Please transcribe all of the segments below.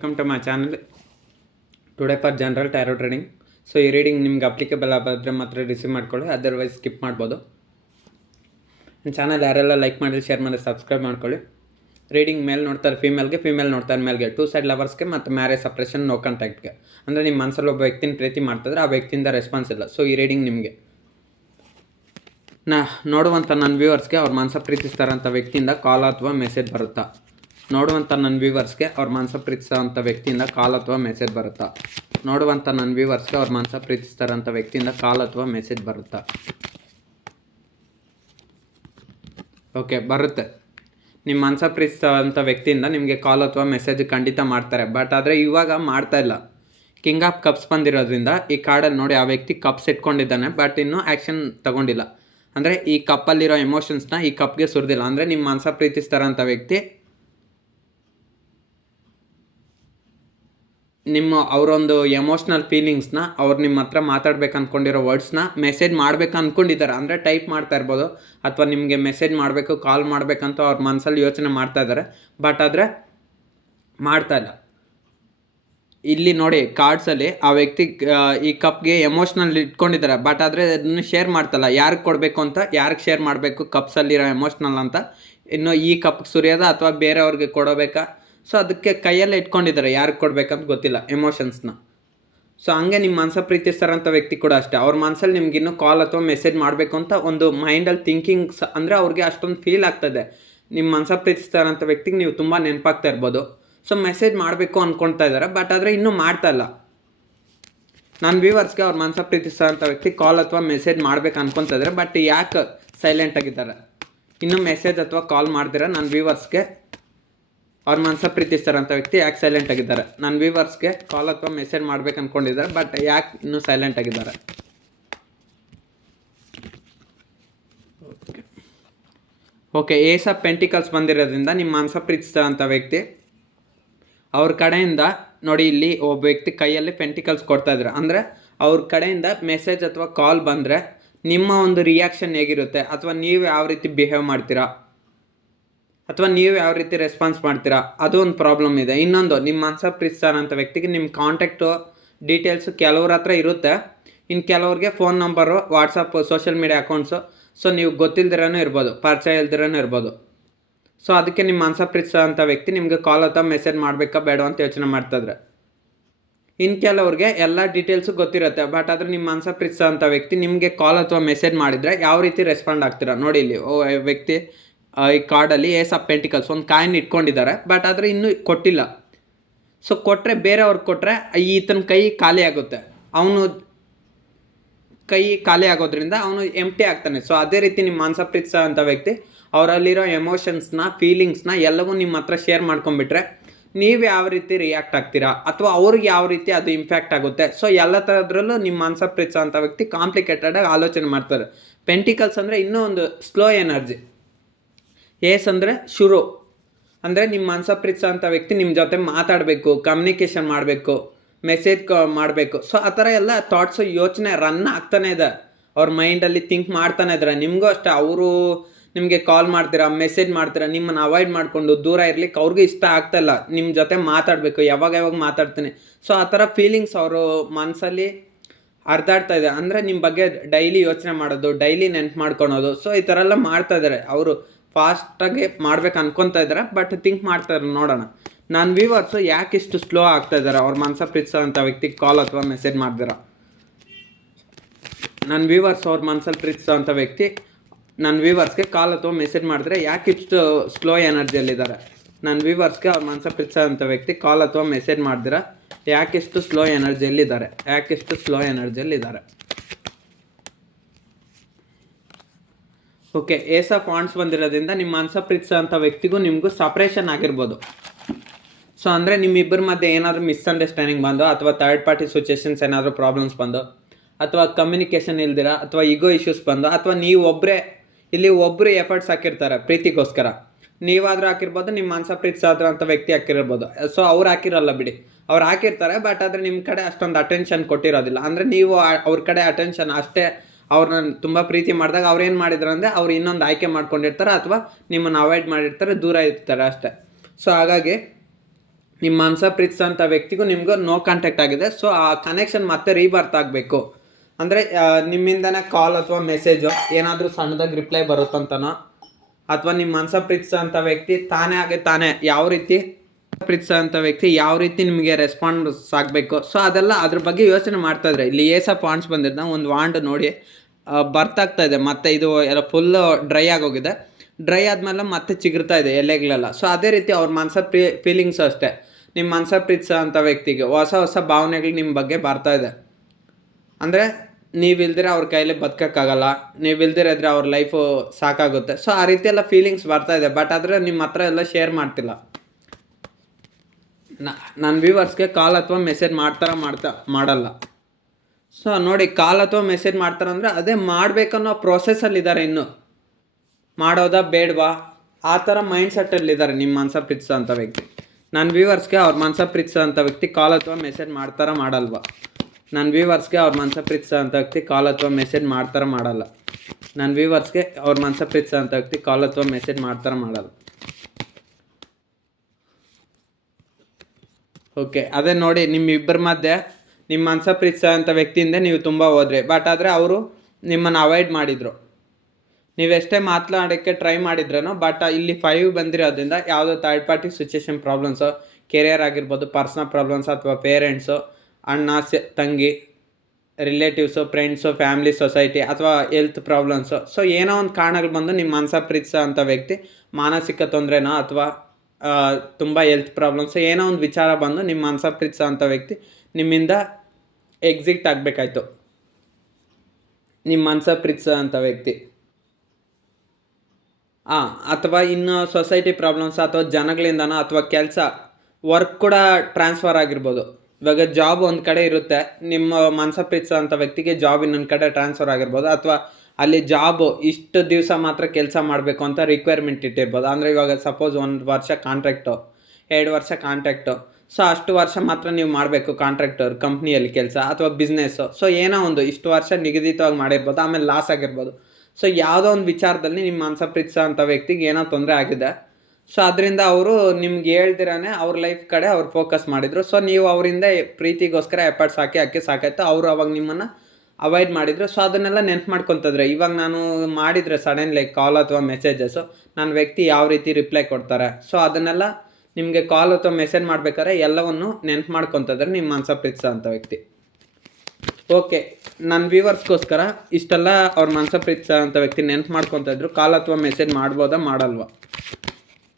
Welcome to my channel today for general tarot trading. So ಈ reading ನಿಮ್ಗೆ applicable ಆಗಿದ್ರೆ ಮಾತ್ರ ರಿಸೀವ್ ಮಾಡ್ಕೊಳ್ಳಿ, ಅದರ್ವೈಸ್ ಸ್ಕಿಪ್ ಮಾಡ್ಬೋದು. ನನ್ನ ಚಾನಲ್ ಯಾರೆಲ್ಲ ಲೈಕ್ ಮಾಡಿ, ಶೇರ್ ಮಾಡಿ, ಸಬ್ಸ್ಕ್ರೈಬ್ ಮಾಡ್ಕೊಳ್ಳಿ. ರೀಡಿಂಗ್ ಮೇಲ್ ನೋಡ್ತಾರೆ ಫೀಮೇಲ್ ನೋಡ್ತಾರೆ ಮೇಲ್ಗೆ, 2 ಸೈಡ್ ಲವರ್ಸ್ಗೆ ಮತ್ತು ಮ್ಯಾರೇಜ್ ಸಪ್ರೇಷನ್ ನೋ ಕಾಂಟ್ಯಾಕ್ಟ್ಗೆ. ಅಂದರೆ ನಿಮ್ಮ ಮನಸ್ಸಲ್ಲಿ ಒಬ್ಬ ವ್ಯಕ್ತಿನ ಪ್ರೀತಿ ಮಾಡ್ತಿದ್ರೆ ಆ ವ್ಯಕ್ತಿಯಿಂದ ರೆಸ್ಪಾನ್ಸ್ ಇಲ್ಲ. ಸೊ ಈ ರೀಡಿಂಗ್ ನಿಮಗೆ ನೋಡುವಂಥ ನನ್ನ ವ್ಯೂವರ್ಸ್ಗೆ ಅವ್ರ ಮನಸ್ಸ ಪ್ರೀತಿಸ್ತಾರಂಥ ವ್ಯಕ್ತಿಯಿಂದ ಕಾಲ್ ಅಥವಾ ಮೆಸೇಜ್ ಬರುತ್ತಾ? ನೋಡುವಂಥ ನನ್ನ ವ್ಯೂವರ್ಸ್ಗೆ ಅವ್ರ ಮನಸ್ಸ ಪ್ರೀತಿಸೋಂಥ ವ್ಯಕ್ತಿಯಿಂದ ಕಾಲ್ ಅಥವಾ ಮೆಸೇಜ್ ಬರುತ್ತಾ? ನೋಡುವಂಥ ನನ್ನ ವ್ಯೂವರ್ಸ್ಗೆ ಅವ್ರ ಮನಸ್ಸ ಪ್ರೀತಿಸ್ತಾರಂಥ ವ್ಯಕ್ತಿಯಿಂದ ಕಾಲ್ ಅಥವಾ ಮೆಸೇಜ್ ಬರುತ್ತಾ? ಓಕೆ, ಬರುತ್ತೆ. ನಿಮ್ಮ ಮನಸ್ಸ ಪ್ರೀತಿಸೋಂಥ ವ್ಯಕ್ತಿಯಿಂದ ನಿಮಗೆ ಕಾಲ್ ಅಥವಾ ಮೆಸೇಜ್ ಖಂಡಿತ ಮಾಡ್ತಾರೆ, ಬಟ್ ಆದರೆ ಇವಾಗ ಮಾಡ್ತಾ ಇಲ್ಲ. ಕಿಂಗ್ ಆಫ್ ಕಪ್ಸ್ ಬಂದಿರೋದ್ರಿಂದ ಈ ಕಾರ್ಡಲ್ಲಿ ನೋಡಿ ಆ ವ್ಯಕ್ತಿ ಕಪ್ಸ್ ಇಟ್ಕೊಂಡಿದ್ದಾನೆ, ಬಟ್ ಇನ್ನೂ ಆ್ಯಕ್ಷನ್ ತಗೊಂಡಿಲ್ಲ. ಅಂದರೆ ಈ ಕಪ್ಪಲ್ಲಿರೋ ಎಮೋಷನ್ಸ್ನ ಈ ಕಪ್ಗೆ ಸುರಿದಿಲ್ಲ. ಅಂದರೆ ನಿಮ್ಮ ಮನಸ್ಸ ಪ್ರೀತಿಸ್ತಾರಂಥ ವ್ಯಕ್ತಿ ಅವರೊಂದು ಎಮೋಷ್ನಲ್ ಫೀಲಿಂಗ್ಸ್ನ, ಅವ್ರು ನಿಮ್ಮ ಹತ್ರ ಮಾತಾಡ್ಬೇಕು ಅಂದ್ಕೊಂಡಿರೋ ವರ್ಡ್ಸ್ನ ಮೆಸೇಜ್ ಮಾಡ್ಬೇಕು ಅಂದ್ಕೊಂಡಿದ್ದಾರೆ. ಅಂದರೆ ಟೈಪ್ ಮಾಡ್ತಾ ಇರ್ಬೋದು, ಅಥವಾ ನಿಮಗೆ ಮೆಸೇಜ್ ಮಾಡಬೇಕು, ಕಾಲ್ ಮಾಡಬೇಕಂತ ಅವ್ರ ಮನಸ್ಸಲ್ಲಿ ಯೋಚನೆ ಮಾಡ್ತಾ ಇದ್ದಾರೆ, ಬಟ್ ಆದರೆ ಮಾಡ್ತಾ ಇಲ್ಲ. ಇಲ್ಲಿ ನೋಡಿ ಕಾರ್ಡ್ಸಲ್ಲಿ ಆ ವ್ಯಕ್ತಿ ಈ ಕಪ್ಗೆ ಎಮೋಷ್ನಲ್ ಇಟ್ಕೊಂಡಿದ್ದಾರೆ, ಬಟ್ ಆದರೆ ಅದನ್ನು ಶೇರ್ ಮಾಡ್ತಲ್ಲ. ಯಾರಿಗೆ ಕೊಡಬೇಕು ಅಂತ, ಯಾರಿಗೆ ಶೇರ್ ಮಾಡಬೇಕು ಕಪ್ಸಲ್ಲಿರೋ ಎಮೋಷ್ನಲ್ ಅಂತ, ಇನ್ನು ಈ ಕಪ್ಗೆ ಸುರಿಯೋದ ಅಥವಾ ಬೇರೆಯವ್ರಿಗೆ ಕೊಡಬೇಕಾ? ಸೊ ಅದಕ್ಕೆ ಕೈಯಲ್ಲೇ ಇಟ್ಕೊಂಡಿದ್ದಾರೆ, ಯಾರಿಗೆ ಕೊಡಬೇಕಂತ ಗೊತ್ತಿಲ್ಲ ಎಮೋಷನ್ಸ್ನ. ಸೊ ಹಂಗೆ ನಿಮ್ಮ ಮನಸ್ಸ ಪ್ರೀತಿಸ್ತಾರಂಥ ವ್ಯಕ್ತಿ ಕೂಡ ಅಷ್ಟೇ. ಅವ್ರ ಮನಸ್ಸಲ್ಲಿ ನಿಮ್ಗಿನ್ನೂ ಕಾಲ್ ಅಥವಾ ಮೆಸೇಜ್ ಮಾಡಬೇಕು ಅಂತ ಒಂದು ಮೈಂಡಲ್ಲಿ ಥಿಂಕಿಂಗ್ಸ್, ಅಂದರೆ ಅವ್ರಿಗೆ ಅಷ್ಟೊಂದು ಫೀಲ್ ಆಗ್ತದೆ. ನಿಮ್ಮ ಮನಸ್ಸ ಪ್ರೀತಿಸ್ತಾರಂಥ ವ್ಯಕ್ತಿಗೆ ನೀವು ತುಂಬ ನೆನಪಾಗ್ತಾ ಇರ್ಬೋದು. ಸೊ ಮೆಸೇಜ್ ಮಾಡಬೇಕು ಅಂದ್ಕೊಳ್ತಾ ಇದ್ದಾರೆ, ಬಟ್ ಆದರೆ ಇನ್ನೂ ಮಾಡ್ತಾ ಇಲ್ಲ. ನನ್ನ ವ್ಯೂವರ್ಸ್ಗೆ ಅವ್ರ ಮನಸ್ಸ ಪ್ರೀತಿಸ್ತಾರಂಥ ವ್ಯಕ್ತಿ ಕಾಲ್ ಅಥವಾ ಮೆಸೇಜ್ ಮಾಡ್ಬೇಕು ಅನ್ಕೊತಾ ಇದ್ದಾರೆ, ಬಟ್ ಯಾಕೆ ಸೈಲೆಂಟ್ ಆಗಿದ್ದಾರೆ? ಇನ್ನೂ ಮೆಸೇಜ್ ಅಥವಾ ಕಾಲ್ ಮಾಡ್ದಿರ ನನ್ನ ವ್ಯೂವರ್ಸ್ಗೆ ಅವ್ರ ಮನಸ್ಸ ಪ್ರೀತಿಸ್ತಾರಂಥ ವ್ಯಕ್ತಿ ಯಾಕೆ ಸೈಲೆಂಟ್ ಆಗಿದ್ದಾರೆ? ನನ್ನ ವ್ಯೂವರ್ಸ್ಗೆ ಕಾಲ್ ಅಥವಾ ಮೆಸೇಜ್ ಮಾಡ್ಬೇಕು ಅಂದ್ಕೊಂಡಿದ್ದಾರೆ, ಬಟ್ ಯಾಕೆ ಇನ್ನೂ ಸೈಲೆಂಟ್ ಆಗಿದ್ದಾರೆ? ಓಕೆ, ಏಸ್ ಆಫ್ ಪೆಂಟಿಕಲ್ಸ್ ಬಂದಿರೋದ್ರಿಂದ ನಿಮ್ಮ ಮನಸ್ಸ ಪ್ರೀತಿಸ್ತಾರಂಥ ವ್ಯಕ್ತಿ ಅವ್ರ ಕಡೆಯಿಂದ ನೋಡಿ, ಇಲ್ಲಿ ಒಬ್ಬ ವ್ಯಕ್ತಿ ಕೈಯಲ್ಲಿ ಪೆಂಟಿಕಲ್ಸ್ ಕೊಡ್ತಾ ಇದ್ದಾರೆ. ಅಂದರೆ ಅವ್ರ ಕಡೆಯಿಂದ ಮೆಸೇಜ್ ಅಥವಾ ಕಾಲ್ ಬಂದರೆ ನಿಮ್ಮ ಒಂದು ರಿಯಾಕ್ಷನ್ ಹೇಗಿರುತ್ತೆ, ಅಥವಾ ನೀವು ಯಾವ ರೀತಿ ಬಿಹೇವ್ ಮಾಡ್ತೀರಾ, ಅಥವಾ ನೀವು ಯಾವ ರೀತಿ ರೆಸ್ಪಾನ್ಸ್ ಮಾಡ್ತೀರಾ, ಅದು ಒಂದು ಪ್ರಾಬ್ಲಮ್ ಇದೆ. ಇನ್ನೊಂದು, ನಿಮ್ಮ ಮನಸ್ಸ ಪ್ರೀತಿಸ್ತಾರಂಥ ವ್ಯಕ್ತಿಗೆ ನಿಮ್ಮ ಕಾಂಟ್ಯಾಕ್ಟು ಡೀಟೇಲ್ಸು ಕೆಲವ್ರ ಹತ್ರ ಇರುತ್ತೆ, ಇನ್ನು ಕೆಲವ್ರಿಗೆ phone number, WhatsApp, social media accounts. So ನೀವು ಗೊತ್ತಿಲ್ದಿರೋನೂ ಇರ್ಬೋದು, ಪರಿಚಯ ಇಲ್ದಿರೋನೂ ಇರ್ಬೋದು. ಸೊ ಅದಕ್ಕೆ ನಿಮ್ಮ ಮನಸ್ಸ ಪ್ರೀತಿಸೋಂಥ ವ್ಯಕ್ತಿ ನಿಮಗೆ ಕಾಲ್ ಅಥವಾ ಮೆಸೇಜ್ ಮಾಡಬೇಕಾ ಬೇಡ ಅಂತ ಯೋಚನೆ ಮಾಡ್ತಾಯಿದ್ರೆ. ಇನ್ನು ಕೆಲವ್ರಿಗೆ ಎಲ್ಲ ಡೀಟೇಲ್ಸು ಗೊತ್ತಿರುತ್ತೆ, ಬಟ್ ಆದರೆ ನಿಮ್ಮ ಮನಸ್ಸ ಪ್ರೀತಿಸೋಂಥ ವ್ಯಕ್ತಿ ನಿಮಗೆ ಕಾಲ್ ಅಥವಾ ಮೆಸೇಜ್ ಮಾಡಿದರೆ ಯಾವ ರೀತಿ ರೆಸ್ಪಾಂಡ್ ಆಗ್ತೀರಾ ನೋಡಿ. ಇಲ್ಲಿ ವ್ಯಕ್ತಿ ಈ ಕಾರ್ಡಲ್ಲಿ ಏಸ್ ಆಫ್ ಪೆಂಟಿಕಲ್ಸ್ ಒಂದು ಕಾಯಿನ್ ಇಟ್ಕೊಂಡಿದ್ದಾರೆ, ಬಟ್ ಆದರೆ ಇನ್ನೂ ಕೊಟ್ಟಿಲ್ಲ. ಸೊ ಕೊಟ್ಟರೆ, ಬೇರೆಯವ್ರಿಗೆ ಕೊಟ್ಟರೆ ಈತನ ಕೈ ಖಾಲಿ ಆಗುತ್ತೆ, ಅವನು ಕೈ ಖಾಲಿ ಆಗೋದ್ರಿಂದ ಅವನು ಎಂಪ್ಟಿ ಆಗ್ತಾನೆ. ಸೊ ಅದೇ ರೀತಿ ನಿಮ್ಮ ಮನಸ್ಸ ಪ್ರೀತಿಸೋಂಥ ವ್ಯಕ್ತಿ ಅವರಲ್ಲಿರೋ ಎಮೋಷನ್ಸ್ನ, ಫೀಲಿಂಗ್ಸ್ನ ಎಲ್ಲವೂ ನಿಮ್ಮ ಹತ್ರ ಶೇರ್ ಮಾಡ್ಕೊಂಡ್ಬಿಟ್ರೆ ನೀವು ಯಾವ ರೀತಿ ರಿಯಾಕ್ಟ್ ಆಗ್ತೀರಾ, ಅಥವಾ ಅವ್ರಿಗೆ ಯಾವ ರೀತಿ ಅದು ಇಂಪ್ಯಾಕ್ಟ್ ಆಗುತ್ತೆ. ಸೊ ಎಲ್ಲ ಥರದ್ರಲ್ಲೂ ನಿಮ್ಮ ಮನಸ್ಸ ಪ್ರೀತಿಸೋಂಥ ವ್ಯಕ್ತಿ ಕಾಂಪ್ಲಿಕೇಟೆಡಾಗಿ ಆಲೋಚನೆ ಮಾಡ್ತಾರೆ. ಪೆಂಟಿಕಲ್ಸ್ ಅಂದರೆ ಇನ್ನೂ ಒಂದು ಸ್ಲೋ ಎನರ್ಜಿ. ಏಸ್ ಅಂದರೆ ಶುರು, ಅಂದರೆ ನಿಮ್ಮ ಮನಸ್ಸ ಪ್ರೀತಿಸೋಂಥ ವ್ಯಕ್ತಿ ನಿಮ್ಮ ಜೊತೆ ಮಾತಾಡಬೇಕು, ಕಮ್ಯುನಿಕೇಷನ್ ಮಾಡಬೇಕು, ಮೆಸೇಜ್ ಮಾಡಬೇಕು. ಸೊ ಆ ಥರ ಎಲ್ಲ ಥಾಟ್ಸು, ಯೋಚನೆ ರನ್ ಆಗ್ತಾನೆ ಇದೆ ಅವ್ರ ಮೈಂಡಲ್ಲಿ, ಥಿಂಕ್ ಮಾಡ್ತಾನೆ ಇದ್ದಾರೆ. ನಿಮಗೂ ಅಷ್ಟೇ, ಅವರು ನಿಮಗೆ ಕಾಲ್ ಮಾಡ್ತೀರಾ, ಮೆಸೇಜ್ ಮಾಡ್ತೀರಾ, ನಿಮ್ಮನ್ನು ಅವಾಯ್ಡ್ ಮಾಡಿಕೊಂಡು ದೂರ ಇರ್ಲಿಕ್ಕೆ ಅವ್ರಿಗೂ ಇಷ್ಟ ಆಗ್ತಾಯಿಲ್ಲ. ನಿಮ್ಮ ಜೊತೆ ಮಾತಾಡಬೇಕು, ಯಾವಾಗ ಮಾತಾಡ್ತೀನಿ. ಸೊ ಆ ಥರ ಫೀಲಿಂಗ್ಸ್ ಅವರು ಮನಸ್ಸಲ್ಲಿ ಹರಿದಾಡ್ತಾ ಇದೆ. ಅಂದರೆ ನಿಮ್ಮ ಬಗ್ಗೆ ಡೈಲಿ ಯೋಚನೆ ಮಾಡೋದು, ಡೈಲಿ ನೆನ್ಪು ಮಾಡ್ಕೊಳೋದು. ಸೊ ಈ ಥರ ಎಲ್ಲ ಮಾಡ್ತಾ ಇದ್ದಾರೆ. ಅವರು ಫಾಸ್ಟಾಗಿ ಮಾಡ್ಬೇಕು ಅನ್ಕೊತಾ ಇದ್ದಾರೆ, ಬಟ್ ಥಿಂಕ್ ಮಾಡ್ತಾರೆ. ನೋಡೋಣ ನನ್ನ ವ್ಯೂವರ್ಸು ಯಾಕೆ ಇಷ್ಟು ಸ್ಲೋ ಆಗ್ತಾ ಇದ್ದಾರೆ ಅವ್ರ ಮನಸ್ಸ ಪ್ರೀತಿಸೋಂಥ ವ್ಯಕ್ತಿಗೆ ಕಾಲ್ ಅಥವಾ ಮೆಸೇಜ್ ಮಾಡ್ದಿರ. ನನ್ನ ವ್ಯೂವರ್ಸ್ ಅವ್ರ ಮನಸ್ಸಲ್ಲಿ ಪ್ರೀತಿಸೋಂಥ ವ್ಯಕ್ತಿ ನನ್ನ ವ್ಯೂವರ್ಸ್ಗೆ ಕಾಲ್ ಅಥವಾ ಮೆಸೇಜ್ ಮಾಡಿದ್ರೆ ಯಾಕೆ ಇಷ್ಟು ಸ್ಲೋ ಎನರ್ಜಿಯಲ್ಲಿದ್ದಾರೆ? ನನ್ನ ವ್ಯೂವರ್ಸ್ಗೆ ಅವ್ರ ಮನಸ್ಸ ಪ್ರೀತಿಸೋಂಥ ವ್ಯಕ್ತಿ ಕಾಲ್ ಅಥವಾ ಮೆಸೇಜ್ ಮಾಡ್ದಿರ ಯಾಕೆಷ್ಟು ಸ್ಲೋ ಎನರ್ಜಿಯಲ್ಲಿದ್ದಾರೆ? ಓಕೆ, ಏಸ್ ಆಫ್ ವಾಂಡ್ಸ್ ಬಂದಿರೋದ್ರಿಂದ ನಿಮ್ಮ ಮನಸ್ಸ ಪ್ರೀತಿಸೋಂಥ ವ್ಯಕ್ತಿಗೂ ನಿಮಗೂ ಸಪ್ರೇಷನ್ ಆಗಿರ್ಬೋದು. ಸೊ ಅಂದರೆ ನಿಮ್ಮಿಬ್ಬರ ಮಧ್ಯೆ ಏನಾದರೂ ಮಿಸ್ಅಂಡರ್ಸ್ಟ್ಯಾಂಡಿಂಗ್ ಬಂದು, ಅಥವಾ ಥರ್ಡ್ ಪಾರ್ಟಿ ಸಿಚುವೇಷನ್ಸ್ ಏನಾದರೂ ಪ್ರಾಬ್ಲಮ್ಸ್ ಬಂದು, ಅಥವಾ ಕಮ್ಯುನಿಕೇಷನ್ ಇಲ್ದಿರ, ಅಥವಾ ಈಗೋ ಇಶ್ಯೂಸ್ ಬಂದು, ಅಥವಾ ನೀವು ಒಬ್ಬರು ಎಫರ್ಟ್ಸ್ ಹಾಕಿರ್ತಾರೆ ಪ್ರೀತಿಗೋಸ್ಕರ. ನೀವಾದರೂ ಹಾಕಿರ್ಬೋದು, ನಿಮ್ಮ ಮನಸ್ಸ ಪ್ರೀತಿಸೋದ್ರಂಥ ವ್ಯಕ್ತಿ ಹಾಕಿರ್ಬೋದು. ಸೊ ಅವ್ರು ಹಾಕಿರಲ್ಲ ಬಿಡಿ, ಅವ್ರು ಹಾಕಿರ್ತಾರೆ, ಬಟ್ ಆದರೆ ನಿಮ್ಮ ಕಡೆ ಅಷ್ಟೊಂದು ಅಟೆನ್ಷನ್ ಕೊಟ್ಟಿರೋದಿಲ್ಲ. ಅಂದರೆ ನೀವು ಅವ್ರ ಕಡೆ ಅಟೆನ್ಷನ್ ಅಷ್ಟೇ, ಅವ್ರನ್ನ ತುಂಬ ಪ್ರೀತಿ ಮಾಡಿದಾಗ ಅವ್ರು ಏನು ಮಾಡಿದ್ರು ಅಂದರೆ ಅವ್ರು ಇನ್ನೊಂದು ಆಯ್ಕೆ ಮಾಡ್ಕೊಂಡಿರ್ತಾರೆ, ಅಥವಾ ನಿಮ್ಮನ್ನು ಅವಾಯ್ಡ್ ಮಾಡಿರ್ತಾರೆ, ದೂರ ಇರ್ತಾರೆ ಅಷ್ಟೇ. ಸೊ ಹಾಗಾಗಿ ನಿಮ್ಮ ಮನಸ ಪ್ರೀತಿಸೋಂಥ ವ್ಯಕ್ತಿಗೂ ನಿಮಗೂ ನೋ ಕಾಂಟ್ಯಾಕ್ಟ್ ಆಗಿದೆ. ಸೊ ಆ ಕನೆಕ್ಷನ್ ಮತ್ತೆ ರೀಬರ್ತ್ ಆಗಬೇಕು. ಅಂದರೆ ನಿಮ್ಮಿಂದನೇ ಕಾಲ್ ಅಥವಾ ಮೆಸೇಜು ಏನಾದರೂ ಸಣ್ಣದಾಗಿ ರಿಪ್ಲೈ ಬರುತ್ತಂತನೋ, ಅಥವಾ ನಿಮ್ಮ ಮನಸ ಪ್ರೀತಿಸೋಂಥ ವ್ಯಕ್ತಿ ತಾನೇ ಯಾವ ರೀತಿ ಪ್ರೀತಿಸೋಂಥ ವ್ಯಕ್ತಿ ಯಾವ ರೀತಿ ನಿಮಗೆ ರೆಸ್ಪಾನ್ಸ್ ಆಗಬೇಕು. ಸೊ ಅದೆಲ್ಲ ಅದ್ರ ಬಗ್ಗೆ ಯೋಚನೆ ಮಾಡ್ತಾಯಿದ್ರೆ ಇಲ್ಲಿ ಏಸ್ ಆಫ್ ವಾಂಡ್ಸ್ ಬಂದಿದ್ದ ಒಂದು ವಾಂಡ್ ನೋಡಿ ಬರ್ತಾಗ್ತಾ ಇದೆ. ಮತ್ತು ಇದು ಎಲ್ಲ ಫುಲ್ಲು ಡ್ರೈ ಆಗೋಗಿದೆ. ಡ್ರೈ ಆದಮೇಲೆ ಮತ್ತೆ ಚಿಗುರ್ತಾ ಇದೆ ಎಲೆಗಳೆಲ್ಲ. ಸೊ ಅದೇ ರೀತಿ ಅವ್ರ ಮನಸ ಫೀಲಿಂಗ್ಸು ಅಷ್ಟೇ. ನಿಮ್ಮ ಮನಸ ಪ್ರೀತಿಸೋಂಥ ವ್ಯಕ್ತಿಗೆ ಹೊಸ ಭಾವನೆಗಳು ನಿಮ್ಮ ಬಗ್ಗೆ ಬರ್ತಾ ಇದೆ. ಅಂದರೆ ನೀವಿಲ್ದಿರ ಅವ್ರ ಕೈಯಲ್ಲಿ ಬದುಕೋಕ್ಕಾಗಲ್ಲ, ನೀವಿಲ್ದಿರಿದ್ರೆ ಅವ್ರ ಲೈಫು ಸಾಕಾಗುತ್ತೆ. ಸೊ ಆ ರೀತಿ ಎಲ್ಲ ಫೀಲಿಂಗ್ಸ್ ಬರ್ತಾ ಇದೆ. ಬಟ್ ಆದರೆ ನಿಮ್ಮ ಹತ್ರ ಎಲ್ಲ ಶೇರ್ ಮಾಡ್ತಿಲ್ಲ. ನನ್ನ ವ್ಯೂವರ್ಸ್ಗೆ ಕಾಲ್ ಅಥವಾ ಮೆಸೇಜ್ ಮಾಡಲ್ಲ. ಸೊ ನೋಡಿ, ಕಾಲ್ ಅಥವಾ ಮೆಸೇಜ್ ಮಾಡ್ತಾರಂದರೆ ಅದೇ ಮಾಡಬೇಕನ್ನೋ ಪ್ರೊಸೆಸ್ಸಲ್ಲಿದ್ದಾರೆ. ಇನ್ನೂ ಮಾಡೋದಾ ಬೇಡವಾ ಆ ಥರ ಮೈಂಡ್ ಸೆಟ್ಟಲ್ಲಿದ್ದಾರೆ ನಿಮ್ಮ ಮನಸ ಪ್ರೀತಿಸೋಂಥ ವ್ಯಕ್ತಿ. ನನ್ನ ವ್ಯೂವರ್ಸ್ಗೆ ಅವ್ರ ಮನಸ ಪ್ರೀತಿಸೋಂಥ ವ್ಯಕ್ತಿ ಕಾಲ್ ಅಥವಾ ಮೆಸೇಜ್ ಮಾಡಲ್ವಾ? ನನ್ನ ವ್ಯೂವರ್ಸ್ಗೆ ಅವ್ರ ಮನಸ ಪ್ರೀತಿಸೋಂಥ ವ್ಯಕ್ತಿ ಕಾಲ್ ಅಥವಾ ಮೆಸೇಜ್ ಮಾಡಲ್ಲ. ನನ್ನ ವ್ಯೂವರ್ಸ್ಗೆ ಅವ್ರ ಮನಸ ಪ್ರೀತಿಸೋಂಥ ವ್ಯಕ್ತಿ ಕಾಲ್ ಅಥವಾ ಮೆಸೇಜ್ ಮಾಡಲ್ಲ. ಓಕೆ, ಅದೇ ನೋಡಿ, ನಿಮ್ಮಿಬ್ಬರ ಮಧ್ಯೆ ನಿಮ್ಮ ಮನಸ ಪ್ರೀತಿಸೋಂಥ ವ್ಯಕ್ತಿಯಿಂದ ನೀವು ತುಂಬ ಹೋದ್ರಿ. ಬಟ್ ಆದರೆ ಅವರು ನಿಮ್ಮನ್ನು ಅವಾಯ್ಡ್ ಮಾಡಿದರು. ನೀವೆಷ್ಟೇ ಮಾತನಾಡೋಕ್ಕೆ ಟ್ರೈ ಮಾಡಿದ್ರೂ ಬಟ್ ಇಲ್ಲಿ 5 ಬಂದಿರೋದ್ರಿಂದ ಯಾವುದೋ third party situation problems, career ಆಗಿರ್ಬೋದು, ಪರ್ಸ್ನಲ್ ಪ್ರಾಬ್ಲಮ್ಸ್, ಅಥವಾ ಪೇರೆಂಟ್ಸು, ಅಣ್ಣ ತಂಗಿ, ರಿಲೇಟಿವ್ಸು, ಫ್ರೆಂಡ್ಸು, ಫ್ಯಾಮಿಲಿ, ಸೊಸೈಟಿ, ಅಥವಾ ಹೆಲ್ತ್ ಪ್ರಾಬ್ಲಮ್ಸು. ಸೊ ಏನೋ ಒಂದು ಕಾರಣಗಳು ಬಂದು ನಿಮ್ಮ ಮನಸ ಪ್ರೀತಿಸೋಂಥ ವ್ಯಕ್ತಿ ಮಾನಸಿಕ ತೊಂದರೆನೋ ಅಥವಾ ತುಂಬ ಹೆಲ್ತ್ ಪ್ರಾಬ್ಲಮ್ಸು ಏನೋ ಒಂದು ವಿಚಾರ ಬಂದು ನಿಮ್ಮ ಮನಸ ಪ್ರೀತಿಸೋಂಥ ವ್ಯಕ್ತಿ ನಿಮ್ಮಿಂದ ಎಕ್ಸಿಟ್ ಆಗಬೇಕಾಯ್ತು. ನಿಮ್ಮ ಮನಸ ಪ್ರೀತಿಸೋಂಥ ವ್ಯಕ್ತಿ ಅಥವಾ ಇನ್ನು ಸೊಸೈಟಿ ಪ್ರಾಬ್ಲಮ್ಸ್ ಅಥವಾ ಜನಗಳಿಂದನೋ ಅಥವಾ ಕೆಲಸ ವರ್ಕ್ ಕೂಡ ಟ್ರಾನ್ಸ್ಫರ್ ಆಗಿರ್ಬೋದು. ಇವಾಗ ಜಾಬ್ ಒಂದು ಕಡೆ ಇರುತ್ತೆ, ನಿಮ್ಮ ಮನಸ ಪ್ರೀತಿಸೋಂಥ ವ್ಯಕ್ತಿಗೆ ಜಾಬ್ ಇನ್ನೊಂದು ಕಡೆ ಟ್ರಾನ್ಸ್ಫರ್ ಆಗಿರ್ಬೋದು. ಅಥವಾ ಅಲ್ಲಿ ಜಾಬು ಇಷ್ಟು ದಿವಸ ಮಾತ್ರ ಕೆಲಸ ಮಾಡಬೇಕು ಅಂತ ರಿಕ್ವೈರ್ಮೆಂಟ್ ಇಟ್ಟಿರ್ಬೋದು. ಅಂದರೆ ಇವಾಗ ಸಪೋಸ್ 1 ವರ್ಷ ಕಾಂಟ್ರಾಕ್ಟು, 2 ವರ್ಷ ಕಾಂಟ್ರಾಕ್ಟು. ಸೊ ಅಷ್ಟು ವರ್ಷ ಮಾತ್ರ ನೀವು ಮಾಡಬೇಕು ಕಾಂಟ್ರಾಕ್ಟರ್ ಕಂಪ್ನಿಯಲ್ಲಿ ಕೆಲಸ ಅಥವಾ ಬಿಸ್ನೆಸ್ಸು. ಸೊ ಏನೋ ಒಂದು ಇಷ್ಟು ವರ್ಷ ನಿಗದಿತವಾಗಿ ಮಾಡಿರ್ಬೋದು, ಆಮೇಲೆ ಲಾಸ್ ಆಗಿರ್ಬೋದು. ಸೊ ಯಾವುದೋ ಒಂದು ವಿಚಾರದಲ್ಲಿ ನಿಮ್ಮ ಮನಸ ಪ್ರೀತಿಸೋಂಥ ವ್ಯಕ್ತಿಗೆ ಏನೋ ತೊಂದರೆ ಆಗಿದೆ. ಸೊ ಅದರಿಂದ ಅವರು ನಿಮ್ಗೆ ಹೇಳ್ದಿರಾನೆ ಅವ್ರ ಲೈಫ್ ಕಡೆ ಅವ್ರು ಫೋಕಸ್ ಮಾಡಿದರು. ಸೊ ನೀವು ಅವರಿಂದ ಪ್ರೀತಿಗೋಸ್ಕರ ಎಫರ್ಟ್ಸ್ ಹಾಕಿ ಸಾಕಾಯ್ತು. ಅವರು ಅವಾಗ ನಿಮ್ಮನ್ನು ಅವಾಯ್ಡ್ ಮಾಡಿದರು. ಸೊ ಅದನ್ನೆಲ್ಲ ನೆನ್ಪು ಮಾಡ್ಕೊತಿದ್ರೆ ಇವಾಗ ನಾನು ಮಾಡಿದರೆ ಸಡನ್ಲಿ ಕಾಲ್ ಅಥವಾ ಮೆಸೇಜಸ್ಸು ನನ್ನ ವ್ಯಕ್ತಿ ಯಾವ ರೀತಿ ರಿಪ್ಲೈ ಕೊಡ್ತಾರೆ. ಸೊ ಅದನ್ನೆಲ್ಲ ನಿಮಗೆ ಕಾಲ್ ಅಥವಾ ಮೆಸೇಜ್ ಮಾಡಬೇಕಾದ್ರೆ ಎಲ್ಲವನ್ನು ನೆನ್ಪು ಮಾಡ್ಕೊತಿದ್ರೆ ನಿಮ್ಮ ಮನಸ ಪ್ರೀತಿಸೋಂಥ ವ್ಯಕ್ತಿ. ಓಕೆ, ನನ್ನ ವ್ಯೂವರ್ಸ್ಗೋಸ್ಕರ ಇಷ್ಟೆಲ್ಲ ಅವ್ರ ಮನಸ ಪ್ರೀತಿಸೋಂಥ ವ್ಯಕ್ತಿ ನೆನ್ಪು ಮಾಡ್ಕೊತಿದ್ರು. ಕಾಲ್ ಅಥವಾ ಮೆಸೇಜ್ ಮಾಡ್ಬೋದಾ ಮಾಡಲ್ವಾ?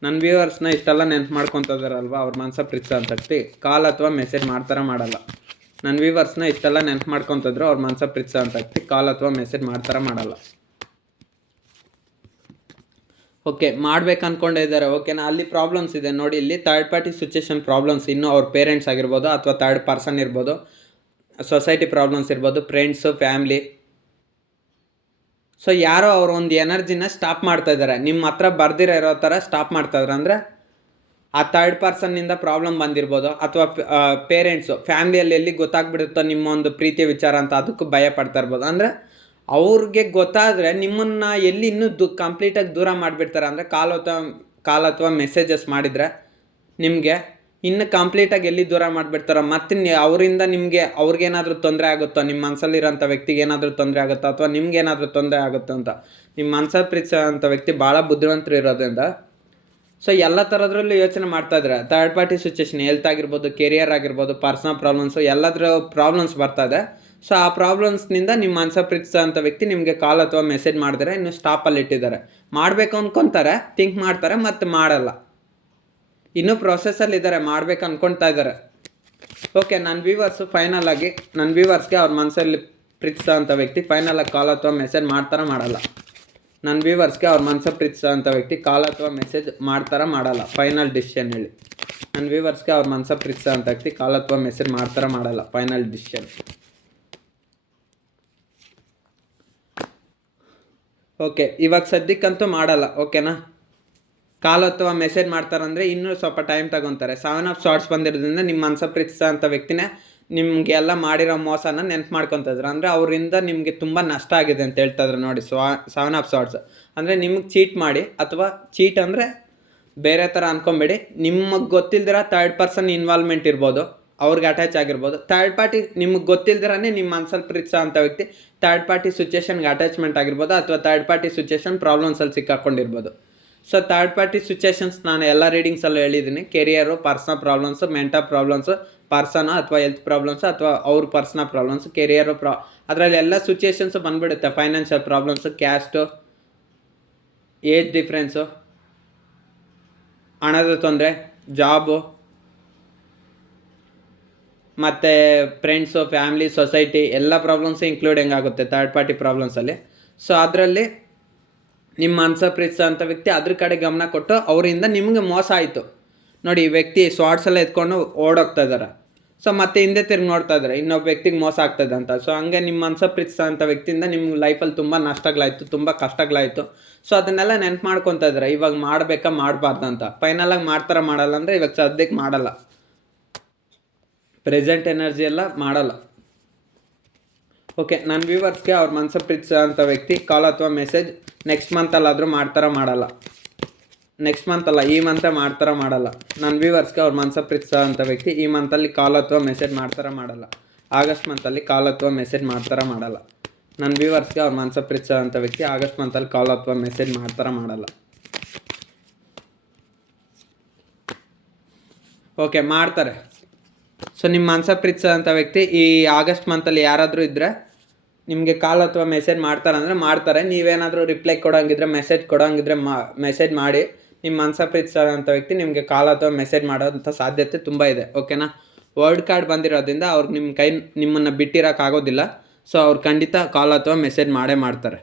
ನನ್ನ ವ್ಯೂವರ್ಸ್ನ ಇಷ್ಟೆಲ್ಲ ನೆನ್ಪು ಮಾಡ್ಕೊತಿದಾರಲ್ವ, ಅವ್ರ ಮನಸ ಪ್ರೀತಿಸೋಂಥ ವ್ಯಕ್ತಿ ಕಾಲ್ ಅಥವಾ ಮೆಸೇಜ್ ಮಾಡಲ್ಲ. ನನ್ನ ವ್ಯೂವರ್ಸ್ನ ಇಷ್ಟೆಲ್ಲ ನೆನ್ಪು ಮಾಡ್ಕೊತಿದ್ರು, ಅವ್ರ ಮನಸ ಪ್ರೀತಿಸೋಂಥ ವ್ಯಕ್ತಿ ಕಾಲ್ ಅಥವಾ ಮೆಸೇಜ್ ಮಾಡಲ್ಲ. ಓಕೆ, ಮಾಡ್ಬೇಕು ಅಂದ್ಕೊಂಡಿದ್ದಾರೆ. ಓಕೆನಾ, ಅಲ್ಲಿ ಪ್ರಾಬ್ಲಮ್ಸ್ ಇದೆ ನೋಡಿ. ಇಲ್ಲಿ ಥರ್ಡ್ ಪಾರ್ಟಿ ಸಿಚುವೇಶನ್ ಪ್ರಾಬ್ಲಮ್ಸ್, ಇನ್ನೂ ಅವ್ರ ಪೇರೆಂಟ್ಸ್ ಆಗಿರ್ಬೋದು ಅಥವಾ ಥರ್ಡ್ ಪರ್ಸನ್ ಇರ್ಬೋದು, ಸೊಸೈಟಿ ಪ್ರಾಬ್ಲಮ್ಸ್ ಇರ್ಬೋದು, ಫ್ರೆಂಡ್ಸು, ಫ್ಯಾಮ್ಲಿ. ಸೊ ಯಾರೋ ಅವ್ರು ಒಂದು ಎನರ್ಜಿನ ಸ್ಟಾಪ್ ಮಾಡ್ತಾಯಿದ್ದಾರೆ, ನಿಮ್ಮ ಹತ್ರ ಬರ್ದಿರೋ ಥರ ಸ್ಟಾಪ್ ಮಾಡ್ತಾಯಿದ್ದಾರೆ. ಅಂದರೆ ಆ ಥರ್ಡ್ ಪರ್ಸನ್ನಿಂದ ಪ್ರಾಬ್ಲಮ್ ಬಂದಿರ್ಬೋದು, ಅಥವಾ ಪೇರೆಂಟ್ಸು, ಫ್ಯಾಮ್ಲಿಯಲ್ಲಿ ಎಲ್ಲಿ ಗೊತ್ತಾಗ್ಬಿಡುತ್ತೋ ನಿಮ್ಮ ಒಂದು ಪ್ರೀತಿಯ ವಿಚಾರ ಅಂತ, ಅದಕ್ಕೂ ಭಯ ಪಡ್ತಾ ಇರ್ಬೋದು. ಅಂದರೆ ಅವ್ರಿಗೆ ಗೊತ್ತಾದರೆ ನಿಮ್ಮನ್ನು ಎಲ್ಲಿ ಇನ್ನೂ ಕಂಪ್ಲೀಟಾಗಿ ದೂರ ಮಾಡಿಬಿಡ್ತಾರೆ. ಅಂದರೆ ಕಾಲ್ ಅಥವಾ ಮೆಸೇಜಸ್ ಮಾಡಿದರೆ ನಿಮಗೆ ಇನ್ನು ಕಂಪ್ಲೀಟಾಗಿ ಎಲ್ಲಿ ದೂರ ಮಾಡಿಬಿಡ್ತಾರೋ, ಮತ್ತು ಅವರಿಂದ ಅವ್ರಿಗೇನಾದರೂ ತೊಂದರೆ ಆಗುತ್ತೋ, ನಿಮ್ಮ ಮನಸ್ಸಲ್ಲಿರೋಂಥ ವ್ಯಕ್ತಿಗೆ ಏನಾದರೂ ತೊಂದರೆ ಆಗುತ್ತೋ, ಅಥವಾ ನಿಮ್ಗೇನಾದರೂ ತೊಂದರೆ ಆಗುತ್ತೋ ಅಂತ ನಿಮ್ಮ ಮನಸ ಪ್ರೀತಿಸೋಂಥ ವ್ಯಕ್ತಿ ಭಾಳ ಬುದ್ಧಿವಂತರು ಇರೋದ್ರಿಂದ ಸೊ ಎಲ್ಲ ಥರದ್ರಲ್ಲೂ ಯೋಚನೆ ಮಾಡ್ತಾಯಿದ್ರೆ. ಥರ್ಡ್ ಪಾರ್ಟಿ ಸಿಚುವೇಶನ್, ಹೆಲ್ತ್ ಆಗಿರ್ಬೋದು, ಕೆರಿಯರ್ ಆಗಿರ್ಬೋದು, ಪರ್ಸ್ನಲ್ ಪ್ರಾಬ್ಲಮ್ಸು, ಎಲ್ಲದರ ಪ್ರಾಬ್ಲಮ್ಸ್ ಬರ್ತಾಯಿದೆ. ಸೊ ಆ ಪ್ರಾಬ್ಲಮ್ಸ್ನಿಂದ ನಿಮ್ಮ ಮನಸ ಪ್ರೀತಿಸೋಂಥ ವ್ಯಕ್ತಿ ನಿಮಗೆ ಕಾಲ್ ಅಥವಾ ಮೆಸೇಜ್ ಮಾಡಿದ್ರೆ ಇನ್ನು ಸ್ಟಾಪಲ್ಲಿ ಇಟ್ಟಿದ್ದಾರೆ. ಮಾಡಬೇಕು ಅಂದ್ಕೊತಾರೆ, ಥಿಂಕ್ ಮಾಡ್ತಾರೆ, ಮತ್ತು ಮಾಡಲ್ಲ. ಇನ್ನೂ ಪ್ರೊಸೆಸ್ಸಲ್ಲಿದ್ದಾರೆ, ಮಾಡಬೇಕು ಅಂದ್ಕೊಳ್ತಾ ಇದ್ದಾರೆ. ಓಕೆ, ನನ್ನ ವ್ಯೂವರ್ಸು ಫೈನಲ್ ಆಗಿ ನನ್ನ ವ್ಯೂವರ್ಸ್ಗೆ ಅವ್ರ ಮನಸ್ಸಲ್ಲಿ ಪ್ರೀತಿಸೋಂಥ ವ್ಯಕ್ತಿ ಫೈನಲ್ ಆಗಿ ಕಾಲ್ ಅಥವಾ ಮೆಸೇಜ್ ಮಾಡಲ್ಲ. ನನ್ನ ವ್ಯೂವರ್ಸ್ಗೆ ಅವ್ರ ಮನಸ ಪ್ರೀತಿಸೋಂಥ ವ್ಯಕ್ತಿ ಕಾಲ್ ಅಥವಾ ಮೆಸೇಜ್ ಮಾಡಲ್ಲ. ಫೈನಲ್ ಡಿಸಿಷನ್ ಹೇಳಿ. ನನ್ನ ವ್ಯೂವರ್ಸ್ಗೆ ಅವ್ರ ಮನಸ ಪ್ರೀತಿಸೋಂಥ ವ್ಯಕ್ತಿ ಕಾಲ್ ಅಥವಾ ಮೆಸೇಜ್ ಮಾಡಲ್ಲ. Final decision. ಓಕೆ, ಇವಾಗ ಸದ್ಯಕ್ಕಂತೂ ಮಾಡಲ್ಲ. ಓಕೆನಾ, ಕಾಲ್ ಅಥವಾ ಮೆಸೇಜ್ ಮಾಡ್ತಾರಂದರೆ ಇನ್ನೂ ಸ್ವಲ್ಪ ಟೈಮ್ ತಗೊತಾರೆ. 7 ಆಫ್ ಶಾರ್ಟ್ಸ್ ಬಂದಿರೋದ್ರಿಂದ ನಿಮ್ಮ ಮನಸ ಪ್ರೀತಿಸೋಂಥ ವ್ಯಕ್ತಿನೇ ನಿಮಗೆ ಎಲ್ಲ ಮಾಡಿರೋ ಮೋಸನ ನೆನ್ಪು ಮಾಡ್ಕೊತಿದ್ರು. ಅಂದರೆ ಅವರಿಂದ ನಿಮಗೆ ತುಂಬ ನಷ್ಟ ಆಗಿದೆ ಅಂತ ಹೇಳ್ತಾಯಿದ್ರು ನೋಡಿ. 7 ಆಫ್ ಶಾರ್ಟ್ಸ್ ಅಂದರೆ ನಿಮಗೆ ಚೀಟ್ ಮಾಡಿ, ಅಥವಾ ಚೀಟ್ ಅಂದರೆ ಬೇರೆ ಥರ ಅಂದ್ಕೊಂಬೇಡಿ. ನಿಮಗೆ ಗೊತ್ತಿಲ್ದಿರ ಥರ್ಡ್ ಪರ್ಸನ್ ಇನ್ವಾಲ್ವ್ಮೆಂಟ್ ಇರ್ಬೋದು, ಅವ್ರಿಗೆ ಅಟ್ಯಾಚ್ ಆಗಿರ್ಬೋದು. ಥರ್ಡ್ ಪಾರ್ಟಿ ನಿಮಗೆ ಗೊತ್ತಿಲ್ದಿರನೇ ನಿಮ್ಮ ಮನಸ್ಸಲ್ಲಿ ಪ್ರೀತಿಸೋ ಅಂಥ ವ್ಯಕ್ತಿ ಥರ್ಡ್ ಪಾರ್ಟಿ ಸಿಚುವೇಷನ್ಗೆ ಅಟ್ಯಾಚ್ಮೆಂಟ್ ಆಗಿರ್ಬೋದು, ಅಥವಾ ಥರ್ಡ್ ಪಾರ್ಟಿ ಸಿಚುವೇಷನ್ ಪ್ರಾಬ್ಲಮ್ಸಲ್ಲಿ ಸಿಕ್ಕಾಕೊಂಡಿರ್ಬೋದು. ಸೊ ಥರ್ಡ್ ಪಾರ್ಟಿ ಸಿಚುವೇಷನ್ಸ್ ನಾನು ಎಲ್ಲ ರೀಡಿಂಗ್ಸಲ್ಲೂ ಹೇಳಿದ್ದೀನಿ. Career, personal problems, mental problems, person ಅಥವಾ ಹೆಲ್ತ್ ಪ್ರಾಬ್ಲಮ್ಸು ಅಥವಾ ಅವ್ರ ಪರ್ಸನಲ್ ಪ್ರಾಬ್ಲಮ್ಸು, ಕೆರಿಯರು ಅದರಲ್ಲಿ ಎಲ್ಲ ಸಿಚುವೇಷನ್ಸು ಬಂದುಬಿಡುತ್ತೆ. Financial problems, caste, age difference, ಹಣದ ತೊಂದರೆ, ಜಾಬು, ಮತ್ತು ಫ್ರೆಂಡ್ಸು, ಫ್ಯಾಮ್ಲಿ, ಸೊಸೈಟಿ ಎಲ್ಲ ಪ್ರಾಬ್ಲಮ್ಸು ಇನ್ಕ್ಲೂಡಿಂಗ್ ಆಗುತ್ತೆ ಥರ್ಡ್ ಪಾರ್ಟಿ ಪ್ರಾಬ್ಲಮ್ಸಲ್ಲಿ. ಸೊ ಅದರಲ್ಲಿ ನಿಮ್ಮ ಮನಸ ಪ್ರೀತಿಸೋ ಅಂಥ ವ್ಯಕ್ತಿ ಅದ್ರ ಕಡೆ ಗಮನ ಕೊಟ್ಟು ಅವರಿಂದ ನಿಮಗೆ ಮೋಸ ಆಯಿತು ನೋಡಿ. ಈ ವ್ಯಕ್ತಿ ಶಾರ್ಟ್ಸ್ ಎಲ್ಲ ಎತ್ಕೊಂಡು ಓಡೋಗ್ತಾ ಇದ್ದಾರೆ. ಸೊ ಮತ್ತೆ ಹಿಂದೆ ತಿರುಗಿ ನೋಡ್ತಾ ಇದ್ದಾರೆ ಇನ್ನೊಬ್ಬ ವ್ಯಕ್ತಿಗೆ ಮೋಸ ಆಗ್ತದೆ ಅಂತ. ಸೊ ಹಂಗೆ ನಿಮ್ಮ ಮನಸ ಪ್ರೀತಿಸೋ ಅಂಥ ವ್ಯಕ್ತಿಯಿಂದ ನಿಮ್ಮ ಲೈಫಲ್ಲಿ ತುಂಬ ನಷ್ಟಗಳಾಯಿತು, ತುಂಬ ಕಷ್ಟಗಳಾಯಿತು. ಸೊ ಅದನ್ನೆಲ್ಲ ನೆನ್ಪು ಮಾಡ್ಕೊತಾ ಇದ್ದಾರೆ. ಇವಾಗ ಮಾಡಬೇಕಾ ಮಾಡಬಾರ್ದು ಅಂತ. ಫೈನಲಾಗಿ ಮಾಡ್ತಾರ ಮಾಡಲ್ಲ ಅಂದರೆ ಇವಾಗ ಸದ್ಯಕ್ಕೆ ಮಾಡಲ್ಲ, ಪ್ರೆಸೆಂಟ್ ಎನರ್ಜಿ ಎಲ್ಲ ಮಾಡಲ್ಲ. ಓಕೆ, ನನ್ನ ವ್ಯೂವರ್ಸ್ಗೆ ಅವ್ರ ಮನಸ ಪ್ರೀತಿಸೋ ಅಂಥ ವ್ಯಕ್ತಿ ಕಾಲ್ ಅಥವಾ ಮೆಸೇಜ್ ನೆಕ್ಸ್ಟ್ ಮಂತಲ್ಲಾದರೂ ಮಾಡ್ತಾರ ಮಾಡಲ್ಲ. ನೆಕ್ಸ್ಟ್ ಮಂತ್ ಅಲ್ಲ, ಈ ಮಂತೇ ಮಾಡ್ತಾರ ಮಾಡಲ್ಲ. ನನ್ನ ವ್ಯೂವರ್ಸ್ಗೆ ಅವ್ರ ಮನಸ ಪ್ರೀತಿಸೋ ಅಂಥ ವ್ಯಕ್ತಿ ಈ ಮಂತಲ್ಲಿ ಕಾಲ್ ಅಥವಾ ಮೆಸೇಜ್ ಮಾಡ್ತಾರ ಮಾಡಲ್ಲ. ಆಗಸ್ಟ್ ಮಂತಲ್ಲಿ ಕಾಲ್ ಅಥವಾ ಮೆಸೇಜ್ ಮಾಡ್ತಾರ ಮಾಡಲ್ಲ. ನನ್ನ ವ್ಯೂವರ್ಸ್ಗೆ ಅವ್ರ ಮನಸ ಪ್ರೀತಿಸೋ ಅಂಥ ವ್ಯಕ್ತಿ ಆಗಸ್ಟ್ ಮಂತಲ್ಲಿ ಕಾಲ್ ಅಥವಾ ಮೆಸೇಜ್ ಮಾಡ್ತಾರ ಮಾಡಲ್ಲ. ಓಕೆ, ಮಾಡ್ತಾರೆ. ಸೊ ನಿಮ್ಮ ಮನಸ ಪ್ರೀತಿಸೋ ಅಂಥ ವ್ಯಕ್ತಿ ಈ ಆಗಸ್ಟ್ ಮಂತಲ್ಲಿ ಯಾರಾದರೂ ಇದ್ದರೆ ನಿಮಗೆ ಕಾಲ್ ಅಥವಾ ಮೆಸೇಜ್ ಮಾಡ್ತಾರಂದರೆ ಮಾಡ್ತಾರೆ. ನೀವೇನಾದರೂ ರಿಪ್ಲೈ ಕೊಡೋಂಗಿದ್ರೆ, ಮೆಸೇಜ್ ಕೊಡೋಂಗಿದ್ರೆ ಮೆಸೇಜ್ ಮಾಡಿ. ನಿಮ್ಮ ಮನಸ ಪ್ರೀತಿಸೋ ಅಂಥ ವ್ಯಕ್ತಿ ನಿಮಗೆ ಕಾಲ್ ಅಥವಾ ಮೆಸೇಜ್ ಮಾಡೋಂಥ ಸಾಧ್ಯತೆ ತುಂಬ ಇದೆ. ಓಕೆನಾ? ವರ್ಡ್ ಕಾರ್ಡ್ ಬಂದಿರೋದ್ರಿಂದ ಅವ್ರಿಗೆ ನಿಮ್ಮನ್ನು ಬಿಟ್ಟಿರೋಕ್ಕಾಗೋದಿಲ್ಲ. ಸೊ ಅವ್ರು ಖಂಡಿತ ಕಾಲ್ ಅಥವಾ ಮೆಸೇಜ್ ಮಾಡೇ ಮಾಡ್ತಾರೆ.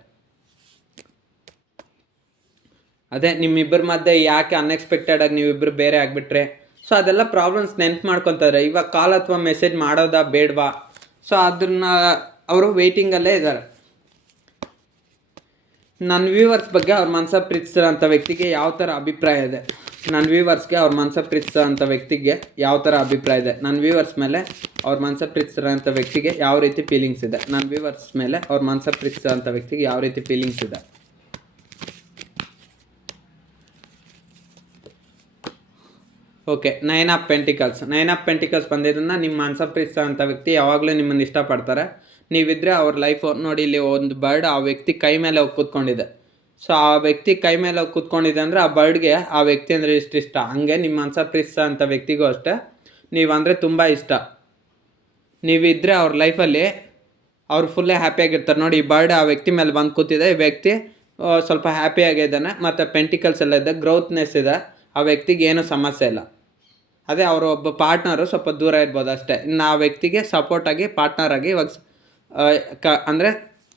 ಅದೇ ನಿಮ್ಮಿಬ್ಬರ ಮಧ್ಯೆ ಯಾಕೆ ಅನ್ಎಕ್ಸ್ಪೆಕ್ಟೆಡಾಗಿ ನೀವಿಬ್ಬರು ಬೇರೆ ಆಗಿಬಿಟ್ರೆ, ಸೊ ಅದೆಲ್ಲ ಪ್ರಾಬ್ಲಮ್ಸ್ ನೆನ್ಪು ಮಾಡ್ಕೊತಾರೆ. ಇವಾಗ ಕಾಲ್ ಅಥವಾ ಮೆಸೇಜ್ ಮಾಡೋದಾ ಬೇಡವಾ? ಸೊ ಅದನ್ನ ಅವರು ವೆಯ್ಟಿಂಗಲ್ಲೇ ಇದ್ದಾರೆ. ನನ್ನ ವ್ಯೂವರ್ಸ್ ಬಗ್ಗೆ ಅವ್ರ ಮನಸ ಪ್ರೀತಿಸೋ ಅಂಥ ವ್ಯಕ್ತಿಗೆ ಯಾವ ಥರ ಅಭಿಪ್ರಾಯ ಇದೆ? ನನ್ನ ವ್ಯೂವರ್ಸ್ಗೆ ಅವ್ರ ಮನಸ ಪ್ರೀತಿಸೋ ಅಂಥ ವ್ಯಕ್ತಿಗೆ ಯಾವ ಥರ ಅಭಿಪ್ರಾಯ ಇದೆ? ನನ್ನ ವ್ಯೂವರ್ಸ್ ಮೇಲೆ ಅವ್ರ ಮನಸ ಪ್ರೀತಿಸೋ ಅಂಥ ವ್ಯಕ್ತಿಗೆ ಯಾವ ರೀತಿ ಫೀಲಿಂಗ್ಸ್ ಇದೆ? ನನ್ನ ವ್ಯೂವರ್ಸ್ ಮೇಲೆ ಅವ್ರ ಮನಸ ಪ್ರೀತಿಸೋ ಅಂಥ ವ್ಯಕ್ತಿಗೆ ಯಾವ ರೀತಿ ಫೀಲಿಂಗ್ಸ್ ಇದೆ? ಓಕೆ, 9 ಆಫ್ ಪೆಂಟಿಕಲ್ಸ್ ಬಂದಿದ್ದನ್ನು ನಿಮ್ಮ ಮನಸ ಪ್ರೀತಿಸೋ ಅಂಥ ವ್ಯಕ್ತಿ ಯಾವಾಗಲೂ ನಿಮ್ಮನ್ನು ಇಷ್ಟಪಡ್ತಾರೆ. ನೀವಿದ್ದರೆ ಅವ್ರ ಲೈಫು ನೋಡಿ, ಇಲ್ಲಿ ಒಂದು ಬರ್ಡ್ ಆ ವ್ಯಕ್ತಿ ಕೈ ಮೇಲೆ ಹೋಗಿ ಕೂತ್ಕೊಂಡಿದೆ. ಸೊ ಆ ವ್ಯಕ್ತಿ ಕೈ ಮೇಲೆ ಹೋಗಿ ಕೂತ್ಕೊಂಡಿದೆ ಅಂದರೆ ಆ ಬರ್ಡ್ಗೆ ಆ ವ್ಯಕ್ತಿ ಅಂದರೆ ಇಷ್ಟ. ಹಂಗೆ ನಿಮ್ಮ ಮನಸ ಪ್ರೀತಿಸೋ ಅಂಥ ವ್ಯಕ್ತಿಗೂ ಅಷ್ಟೇ ನೀವಂದರೆ ತುಂಬ ಇಷ್ಟ. ನೀವಿದ್ದರೆ ಅವ್ರ ಲೈಫಲ್ಲಿ ಅವ್ರು ಫುಲ್ಲೇ ಹ್ಯಾಪಿಯಾಗಿರ್ತಾರೆ. ನೋಡಿ, ಈ ಬರ್ಡ್ ಆ ವ್ಯಕ್ತಿ ಮೇಲೆ ಬಂದು ಕೂತಿದೆ. ಈ ವ್ಯಕ್ತಿ ಸ್ವಲ್ಪ ಹ್ಯಾಪಿಯಾಗಿದ್ದಾನೆ, ಮತ್ತು ಪೆಂಟಿಕಲ್ಸ್ ಎಲ್ಲ ಇದೆ, ಗ್ರೌತ್ನೆಸ್ ಇದೆ. ಆ ವ್ಯಕ್ತಿಗೆ ಏನೂ ಸಮಸ್ಯೆ ಇಲ್ಲ. ಅದೇ ಅವರು ಒಬ್ಬ ಪಾರ್ಟ್ನರು ಸ್ವಲ್ಪ ದೂರ ಇರ್ಬೋದು ಅಷ್ಟೇ. ಇನ್ನು ಆ ವ್ಯಕ್ತಿಗೆ ಸಪೋರ್ಟಾಗಿ ಪಾರ್ಟ್ನರಾಗಿ ಇವಾಗ ಅಂದರೆ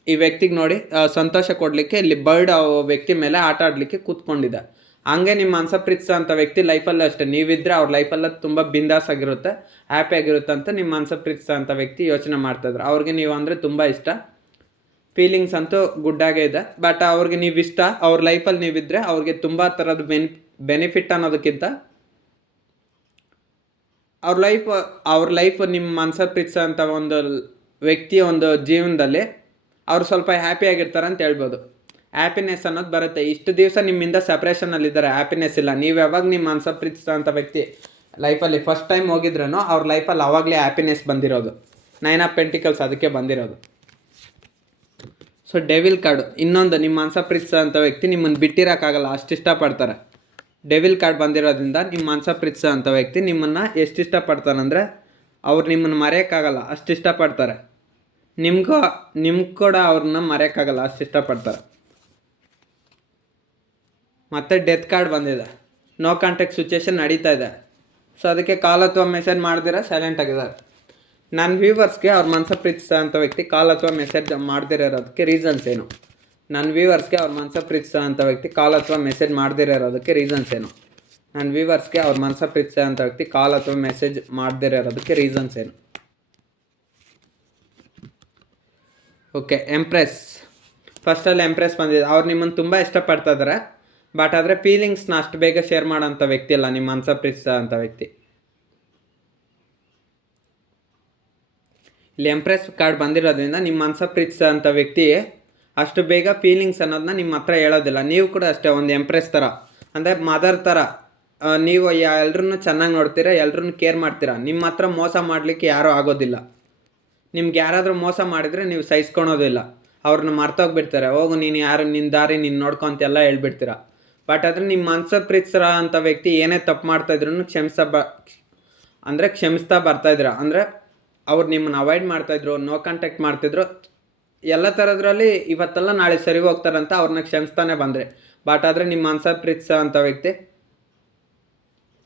ಈ ವ್ಯಕ್ತಿಗೆ ನೋಡಿ ಸಂತೋಷ ಕೊಡಲಿಕ್ಕೆ ಇಲ್ಲಿ ಬರ್ಡ್ ಆ ವ್ಯಕ್ತಿ ಮೇಲೆ ಆಟ ಆಡಲಿಕ್ಕೆ ಕೂತ್ಕೊಂಡಿದೆ. ಹಂಗೆ ನಿಮ್ಮ ಮನಸ ಪ್ರೀತಿಸೋ ಅಂಥ ವ್ಯಕ್ತಿ ಲೈಫಲ್ಲೂ ಅಷ್ಟೇ ನೀವಿದ್ದರೆ ಅವ್ರ ಲೈಫಲ್ಲ ತುಂಬ ಬಿಂದಾಸ್ ಆಗಿರುತ್ತೆ, ಹ್ಯಾಪಿಯಾಗಿರುತ್ತೆ ಅಂತ ನಿಮ್ಮ ಮನಸ ಪ್ರೀತಿಸೋ ಅಂಥ ವ್ಯಕ್ತಿ ಯೋಚನೆ ಮಾಡ್ತಾಯಿದ್ರು. ಅವ್ರಿಗೆ ನೀವು ಅಂದರೆ ತುಂಬ ಇಷ್ಟ, ಫೀಲಿಂಗ್ಸ್ ಅಂತೂ ಗುಡ್ಡಾಗೇ ಇದೆ. ಬಟ್ ಅವ್ರಿಗೆ ನೀವು ಇಷ್ಟ, ಅವ್ರ ಲೈಫಲ್ಲಿ ನೀವಿದ್ದರೆ ಅವ್ರಿಗೆ ತುಂಬ ಥರದ ಬೆನಿಫಿಟ್ ಅನ್ನೋದಕ್ಕಿಂತ ಅವ್ರ ಲೈಫ್ ನಿಮ್ಮ ಮನಸ ಪ್ರೀತಿಸೋ ಅಂಥ ಒಂದು ವ್ಯಕ್ತಿಯ ಒಂದು ಜೀವನದಲ್ಲಿ ಅವ್ರು ಸ್ವಲ್ಪ ಹ್ಯಾಪಿಯಾಗಿರ್ತಾರೆ ಅಂತ ಹೇಳ್ಬೋದು. ಹ್ಯಾಪಿನೆಸ್ ಅನ್ನೋದು ಬರುತ್ತೆ. ಇಷ್ಟು ದಿವಸ ನಿಮ್ಮಿಂದ ಸಪ್ರೇಷನಲ್ಲಿದ್ದಾರೆ, ಹ್ಯಾಪಿನೆಸ್ ಇಲ್ಲ. ನೀವು ಯಾವಾಗ ನಿಮ್ಮ ಮನಸ ಪ್ರೀತಿಸೋ ಅಂಥ ವ್ಯಕ್ತಿ ಲೈಫಲ್ಲಿ ಫಸ್ಟ್ ಟೈಮ್ ಹೋಗಿದ್ರೂ ಅವ್ರ ಲೈಫಲ್ಲಿ ಆವಾಗಲೇ ಹ್ಯಾಪಿನೆಸ್ ಬಂದಿರೋದು. 9 ಆಫ್ ಪೆಂಟಿಕಲ್ಸ್ ಅದಕ್ಕೆ ಬಂದಿರೋದು. ಸೊ ಡೆವಿಲ್ ಕಾರ್ಡು ಇನ್ನೊಂದು, ನಿಮ್ಮ ಮನಸ ಪ್ರೀತಿಸೋ ಅಂಥ ವ್ಯಕ್ತಿ ನಿಮ್ಮನ್ನು ಬಿಟ್ಟಿರೋಕ್ಕಾಗಲ್ಲ, ಅಷ್ಟು ಇಷ್ಟಪಡ್ತಾರೆ. ಡೆವಿಲ್ ಕಾರ್ಡ್ ಬಂದಿರೋದ್ರಿಂದ ನಿಮ್ಮ ಮನಸ ಪ್ರೀತಿಸೋ ಅಂಥ ವ್ಯಕ್ತಿ ನಿಮ್ಮನ್ನು ಎಷ್ಟು ಇಷ್ಟಪಡ್ತಾರಂದರೆ ಅವ್ರು ನಿಮ್ಮನ್ನು ಮರೆಯೋಕ್ಕಾಗಲ್ಲ, ಅಷ್ಟು ಇಷ್ಟಪಡ್ತಾರೆ. ನಿಮ್ಗೆ ಕೂಡ ಅವ್ರನ್ನ ಮರೆಯೋಕ್ಕಾಗಲ್ಲ, ಅಷ್ಟು ಇಷ್ಟಪಡ್ತಾರೆ. ಮತ್ತು ಡೆತ್ ಕಾರ್ಡ್ ಬಂದಿದೆ. ನೋ ಕಾಂಟ್ಯಾಕ್ಟ್ ಸಿಚುವೇಷನ್ ನಡೀತಾ ಇದೆ. ಸೊ ಅದಕ್ಕೆ ಕಾಲ್ ಅಥವಾ ಮೆಸೇಜ್ ಮಾಡ್ದಿರ ಸೈಲೆಂಟ್ ಆಗಿದ್ದಾರೆ. ನನ್ನ ವ್ಯೂವರ್ಸ್ಗೆ ಅವ್ರ ಮನಸ ಪ್ರೀತಿಸೋ ಅಂಥ ವ್ಯಕ್ತಿ ಕಾಲ್ ಅಥವಾ ಮೆಸೇಜ್ ಮಾಡ್ದಿರೋದಕ್ಕೆ ರೀಸನ್ಸ್ ಏನು? ನನ್ನ ವ್ಯೂವರ್ಸ್ಗೆ ಅವ್ರ ಮನಸ ಪ್ರೀತಿಸೋ ಅಂಥ ವ್ಯಕ್ತಿ ಕಾಲ್ ಅಥವಾ ಮೆಸೇಜ್ ಮಾಡ್ದಿರೋದಕ್ಕೆ ರೀಸನ್ಸ್ ಏನು? ನನ್ನ ವ್ಯೂವರ್ಸ್ಗೆ ಅವ್ರ ಮನಸ ಪ್ರೀತಿಸೋ ಅಂಥ ವ್ಯಕ್ತಿ ಕಾಲ್ ಅಥವಾ ಮೆಸೇಜ್ ಮಾಡ್ದಿರೋದಕ್ಕೆ ರೀಸನ್ಸ್ ಏನು? Okay, empress. ಫಸ್ಟಲ್ಲಿ ಎಂಪ್ರೆಸ್ ಬಂದಿದೆ. ಅವ್ರು ನಿಮ್ಮನ್ನು ತುಂಬ ಇಷ್ಟಪಡ್ತಾ ಇದ್ದಾರೆ. ಬಟ್ ಆದರೆ ಫೀಲಿಂಗ್ಸ್ನ ಅಷ್ಟು ಬೇಗ ಶೇರ್ ಮಾಡೋಂಥ ವ್ಯಕ್ತಿ ಅಲ್ಲ ನಿಮ್ಮ ಮನಸ ಪ್ರೀತಿಸೋ ಅಂಥ ವ್ಯಕ್ತಿ. ಇಲ್ಲಿ ಎಂಪ್ರೆಸ್ ಕಾರ್ಡ್ ಬಂದಿರೋದ್ರಿಂದ ನಿಮ್ಮ ಮನಸ ಪ್ರೀತಿಸೋ ಅಂಥ ವ್ಯಕ್ತಿ ಅಷ್ಟು ಬೇಗ ಫೀಲಿಂಗ್ಸ್ ಅನ್ನೋದನ್ನ ನಿಮ್ಮ ಹತ್ರ ಹೇಳೋದಿಲ್ಲ. ನೀವು ಕೂಡ ಅಷ್ಟೇ ಒಂದು ಎಂಪ್ರೆಸ್ ಥರ, ಅಂದರೆ ಮದರ್ ಥರ ನೀವು ಎಲ್ರನ್ನೂ ಚೆನ್ನಾಗಿ ನೋಡ್ತೀರಾ, ಎಲ್ರನ್ನೂ ಕೇರ್ ಮಾಡ್ತೀರಾ. ನಿಮ್ಮ ಹತ್ರ ಮೋಸ ಮಾಡಲಿಕ್ಕೆ ಯಾರೂ ಆಗೋದಿಲ್ಲ. ನಿಮ್ಗೆ ಯಾರಾದರೂ ಮೋಸ ಮಾಡಿದರೆ ನೀವು ಸಹಿಸ್ಕೊಳೋದಿಲ್ಲ. ಅವ್ರನ್ನ ಮರ್ತೋಗ್ಬಿಡ್ತಾರೆ. ಹೋಗು ನೀನು ಯಾರು, ನಿನ್ನ ದಾರಿ ನೀನು ನೋಡ್ಕೊ ಅಂತೆಲ್ಲ ಹೇಳ್ಬಿಡ್ತೀರ. ಬಟ್ ಆದರೆ ನಿಮ್ಮ ಮನಸ್ಸು ಪ್ರೀತಿಸಿರೋ ಅಂಥ ವ್ಯಕ್ತಿ ಏನೇ ತಪ್ಪು ಮಾಡ್ತಾಯಿದ್ರು ಕ್ಷಮಿಸ್ತಾ ಬರ್ತಾಯಿದ್ರ. ಅಂದರೆ ಅವ್ರು ನಿಮ್ಮನ್ನು ಅವಾಯ್ಡ್ ಮಾಡ್ತಾಯಿದ್ರು, ನೋ ಕಾಂಟ್ಯಾಕ್ಟ್ ಮಾಡ್ತಿದ್ರು, ಎಲ್ಲ ಥರದ್ರಲ್ಲಿ ಇವತ್ತೆಲ್ಲ ನಾಳೆ ಸರಿ ಹೋಗ್ತಾರಂತ ಅವ್ರನ್ನ ಕ್ಷಮಿಸ್ತಾನೆ ಬಂದರೆ. ಬಟ್ ಆದರೆ ನಿಮ್ಮ ಮನಸ್ಸು ಪ್ರೀತಿಸೋ ಅಂಥ ವ್ಯಕ್ತಿ